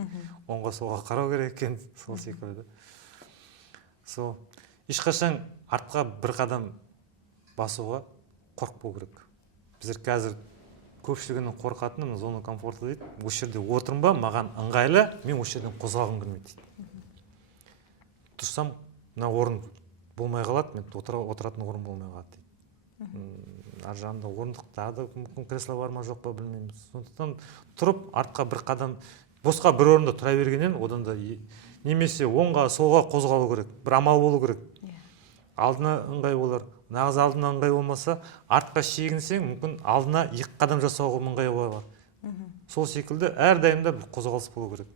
оңға солға қарау керек екен, сол секілді. Сол, ешқашан артқа бір қадам басуға қорықпау керек. Біздер қазір көпшілігінің қорқатыны зона комфорта дейді. Осы жерде отырмын ба, маған ыңғайлы, мен осы жерден қозғалғым келмейді дейді. Тұрсам, мына орын болмай қалады, мен отыратын орын болмай қалады дейді. Ар жағында орындық тағы да мүмкін кресло бар ма жоқ па білмеймін. Сондықтан тұрып, артқа бір қадам, босқа бір орында тұра бергеннен, одан да немесе оңға, солға қозғалу керек, бір амал болу керек. Алдына ыңғай болар. Нағыз алдына ыңғай болмаса, артқа шегінсең, мүмкін алдына 2 қадам жасауға ыңғай болар. Сол секілді әрдайымда бір қозғалыс болу керек.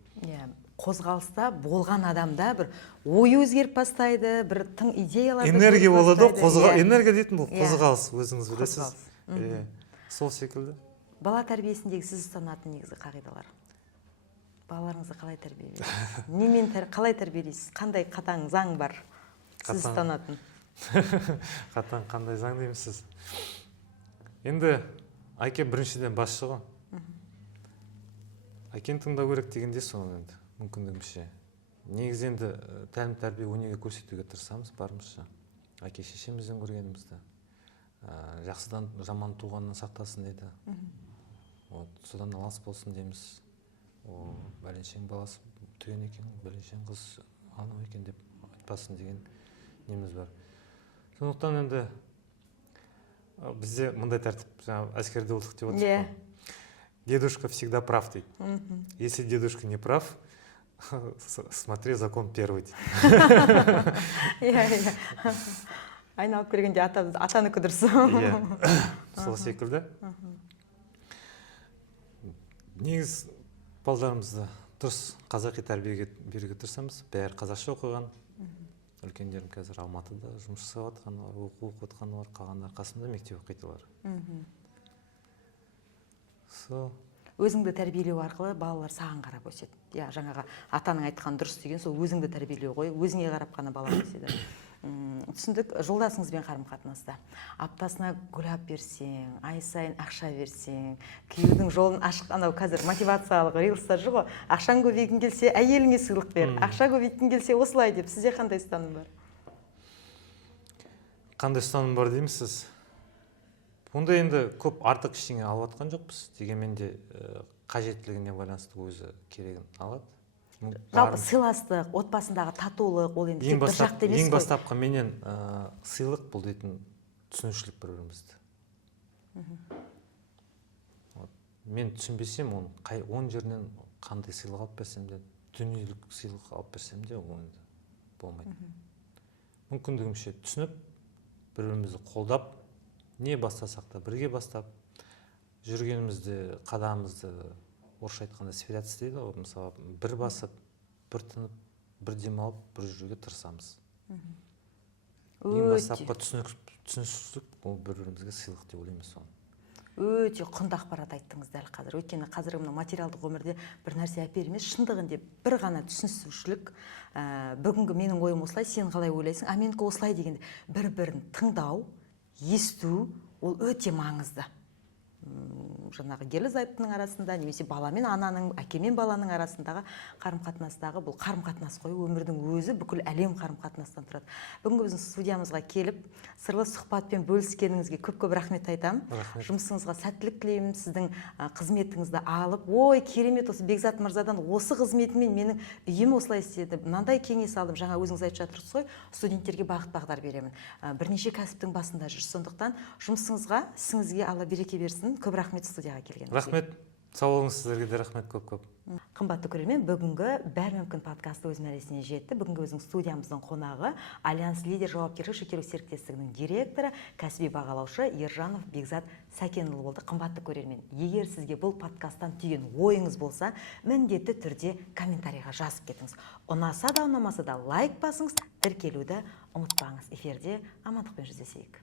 Қозғалыста болған адамда бір ой өзгеріп бастайды, бір тың идеялар энергия болады, энергия дейтін бұл қозғалыс, өзіңіз білесіз. Сол секілді. Бала тәрбиесіндегі сіз ұстанатын негізгі қағидалар. Балаларыңызды қалай тәрбиелейсіз? Немен қалай тәрбиелейсіз? Қандай қатаң заң бар сіз ұстанатын? Қатаң қандай заң деймісіз? Енді әке біріншіден басшы ғой. Әкені тыңдау керек дегенде соны енді мүмкіндігімше. Негізі енді тәлім тәрбие өнеге көрсетуге тырысамыз барымызша. Әке шешемізден көргенімізді. Жақсыдан жаман туғаннан сақтасын дейді. Содан алас болсын дейміз. Бәленшең баласы түйен екен, бәленшең қыз анау екен деп айтпасын деген неміз бар. Сондықтан енді бізде мындай тәртіп, әскерде болдық деп отырсыз. Дедушка всегда прав дейді. Если дедушка не прав, смотри закон первый дейді. Айналып келгенде атаныкі дұрыс. Сол секілді. Негіз балдарымызды дұрыс қазақи тәрбиеге беруге тырысамыз. Бәрі қазақша оқыған. Үлкендерім қазір Алматыда жұмыс жасап жатқаны бар, оқу оқытқаны бар, қалғандар қасында мектеп оқитылар. Өзіңді тәрбиелеу арқылы балалар саған қарап өседі. Жаңағы атаның айтқан дұрыс деген сол өзіңді тәрбиелеу ғой, өзіңе қарап қана бала өседі. түсіндік, жолдасыңызбен қарым-қатынаста аптасына гүлап берсең, ай сайын ақша берсең, күйеудің жолын ашық, анау қазір мотивациялық рилстар жоқ ғой, ақшаң көбейгің келсе әйеліңе сыйлық бер, ақша көбейткің келсе осылай деп, сізде қандай ұстаным бар? Қандай ұстаным бар деймісіз? Бұнда енді көп артық ештеңе алып жатқан жоқпыз, дегенмен де қажеттілігіне байланысты өзі керегін алады. Жалпы сыйластық, отбасындағы татулық, ол енді тек бір жақты емес қой. Ең бастапқы менен сыйлық бұл дейтін түсінушілік бір-бірімізді. Мен түсінбесем, он жерінен қандай сыйлық алып берсем де, дүниелік сыйлық алып берсем де, онда болмайды. Мүмкіндігімше түсініп, бір-бірімізді қолдап, не бастасақ та бірге бастап, жүргенімізді, қадамымызды орысша айтқанда свидаться дейді ғой, мысалы бір басып, бір тынып, бір демалып, бір жүруге тырысамыз. Ең бастапқы түсіністік ол бір-бірімізге сыйлық деп ойлаймын соны. Өте құнды ақпарат айттыңыз дәл қазір. Өйткені қазіргі мына материалдық өмірде бір нәрсе әпер емес, шындығын деп бір ғана түсіністірушілік. Бүгінгі менің ойым осылай, сен қалай ойлайсың, а менікі осылай дегенде бір-бірін тыңдау, есту, ол өте маңызды. Жаңағы ерлі-зайыптының арасында, немесе бала мен ананың, әке мен баланың арасындағы қарым-қатынастағы бұл қарым-қатынас қой, өмірдің өзі бүкіл әлем қарым-қатынастан тұрады. Бүгінгі біздің студиямызға келіп, сырлы сұхбатпен бөліскеніңізге көп-көп рахмет айтамын. Жұмысыңызға сәттілік тілеймін, сіздің қызметіңізді алып, ой, керемет, осы Бекзат мырзадан осы қызметімен менің үйім осылай істеді, мынандай кеңес алдым. Жаңа өзіңіз айтып жатырсыз ғой, студенттерге бағыт-бағдар беремін. Бірнеше кәсіптің басында жүрсіз, сондықтан жұмысыңызға, ісіңізге Алла береке берсін. Көп рахмет студияға келгеніңізге. Рахмет. Сау болыңыз, сіздерге де рахмет көп-көп. Қымбатты көрермен, бүгінгі бәрі мүмкін подкасты өз мәресіне жетті. Бүгінгі өзің студиямыздың қонағы Альянс Лидер жауапкершілігі шектеулі серіктестігінің директоры, кәсіби бағалаушы Ержанов Бекзат Сәкенұлы болды. Қымбатты көрермен, егер сізге бұл подкасттан түйген ойыңыз болса, міндетті түрде комментарийға жазып кетіңіз. Ұнаса да, ұнамаса да лайк басыңыз, тіркелуді ұмытпаңыз. Эфирде амандықпен жүздесейік.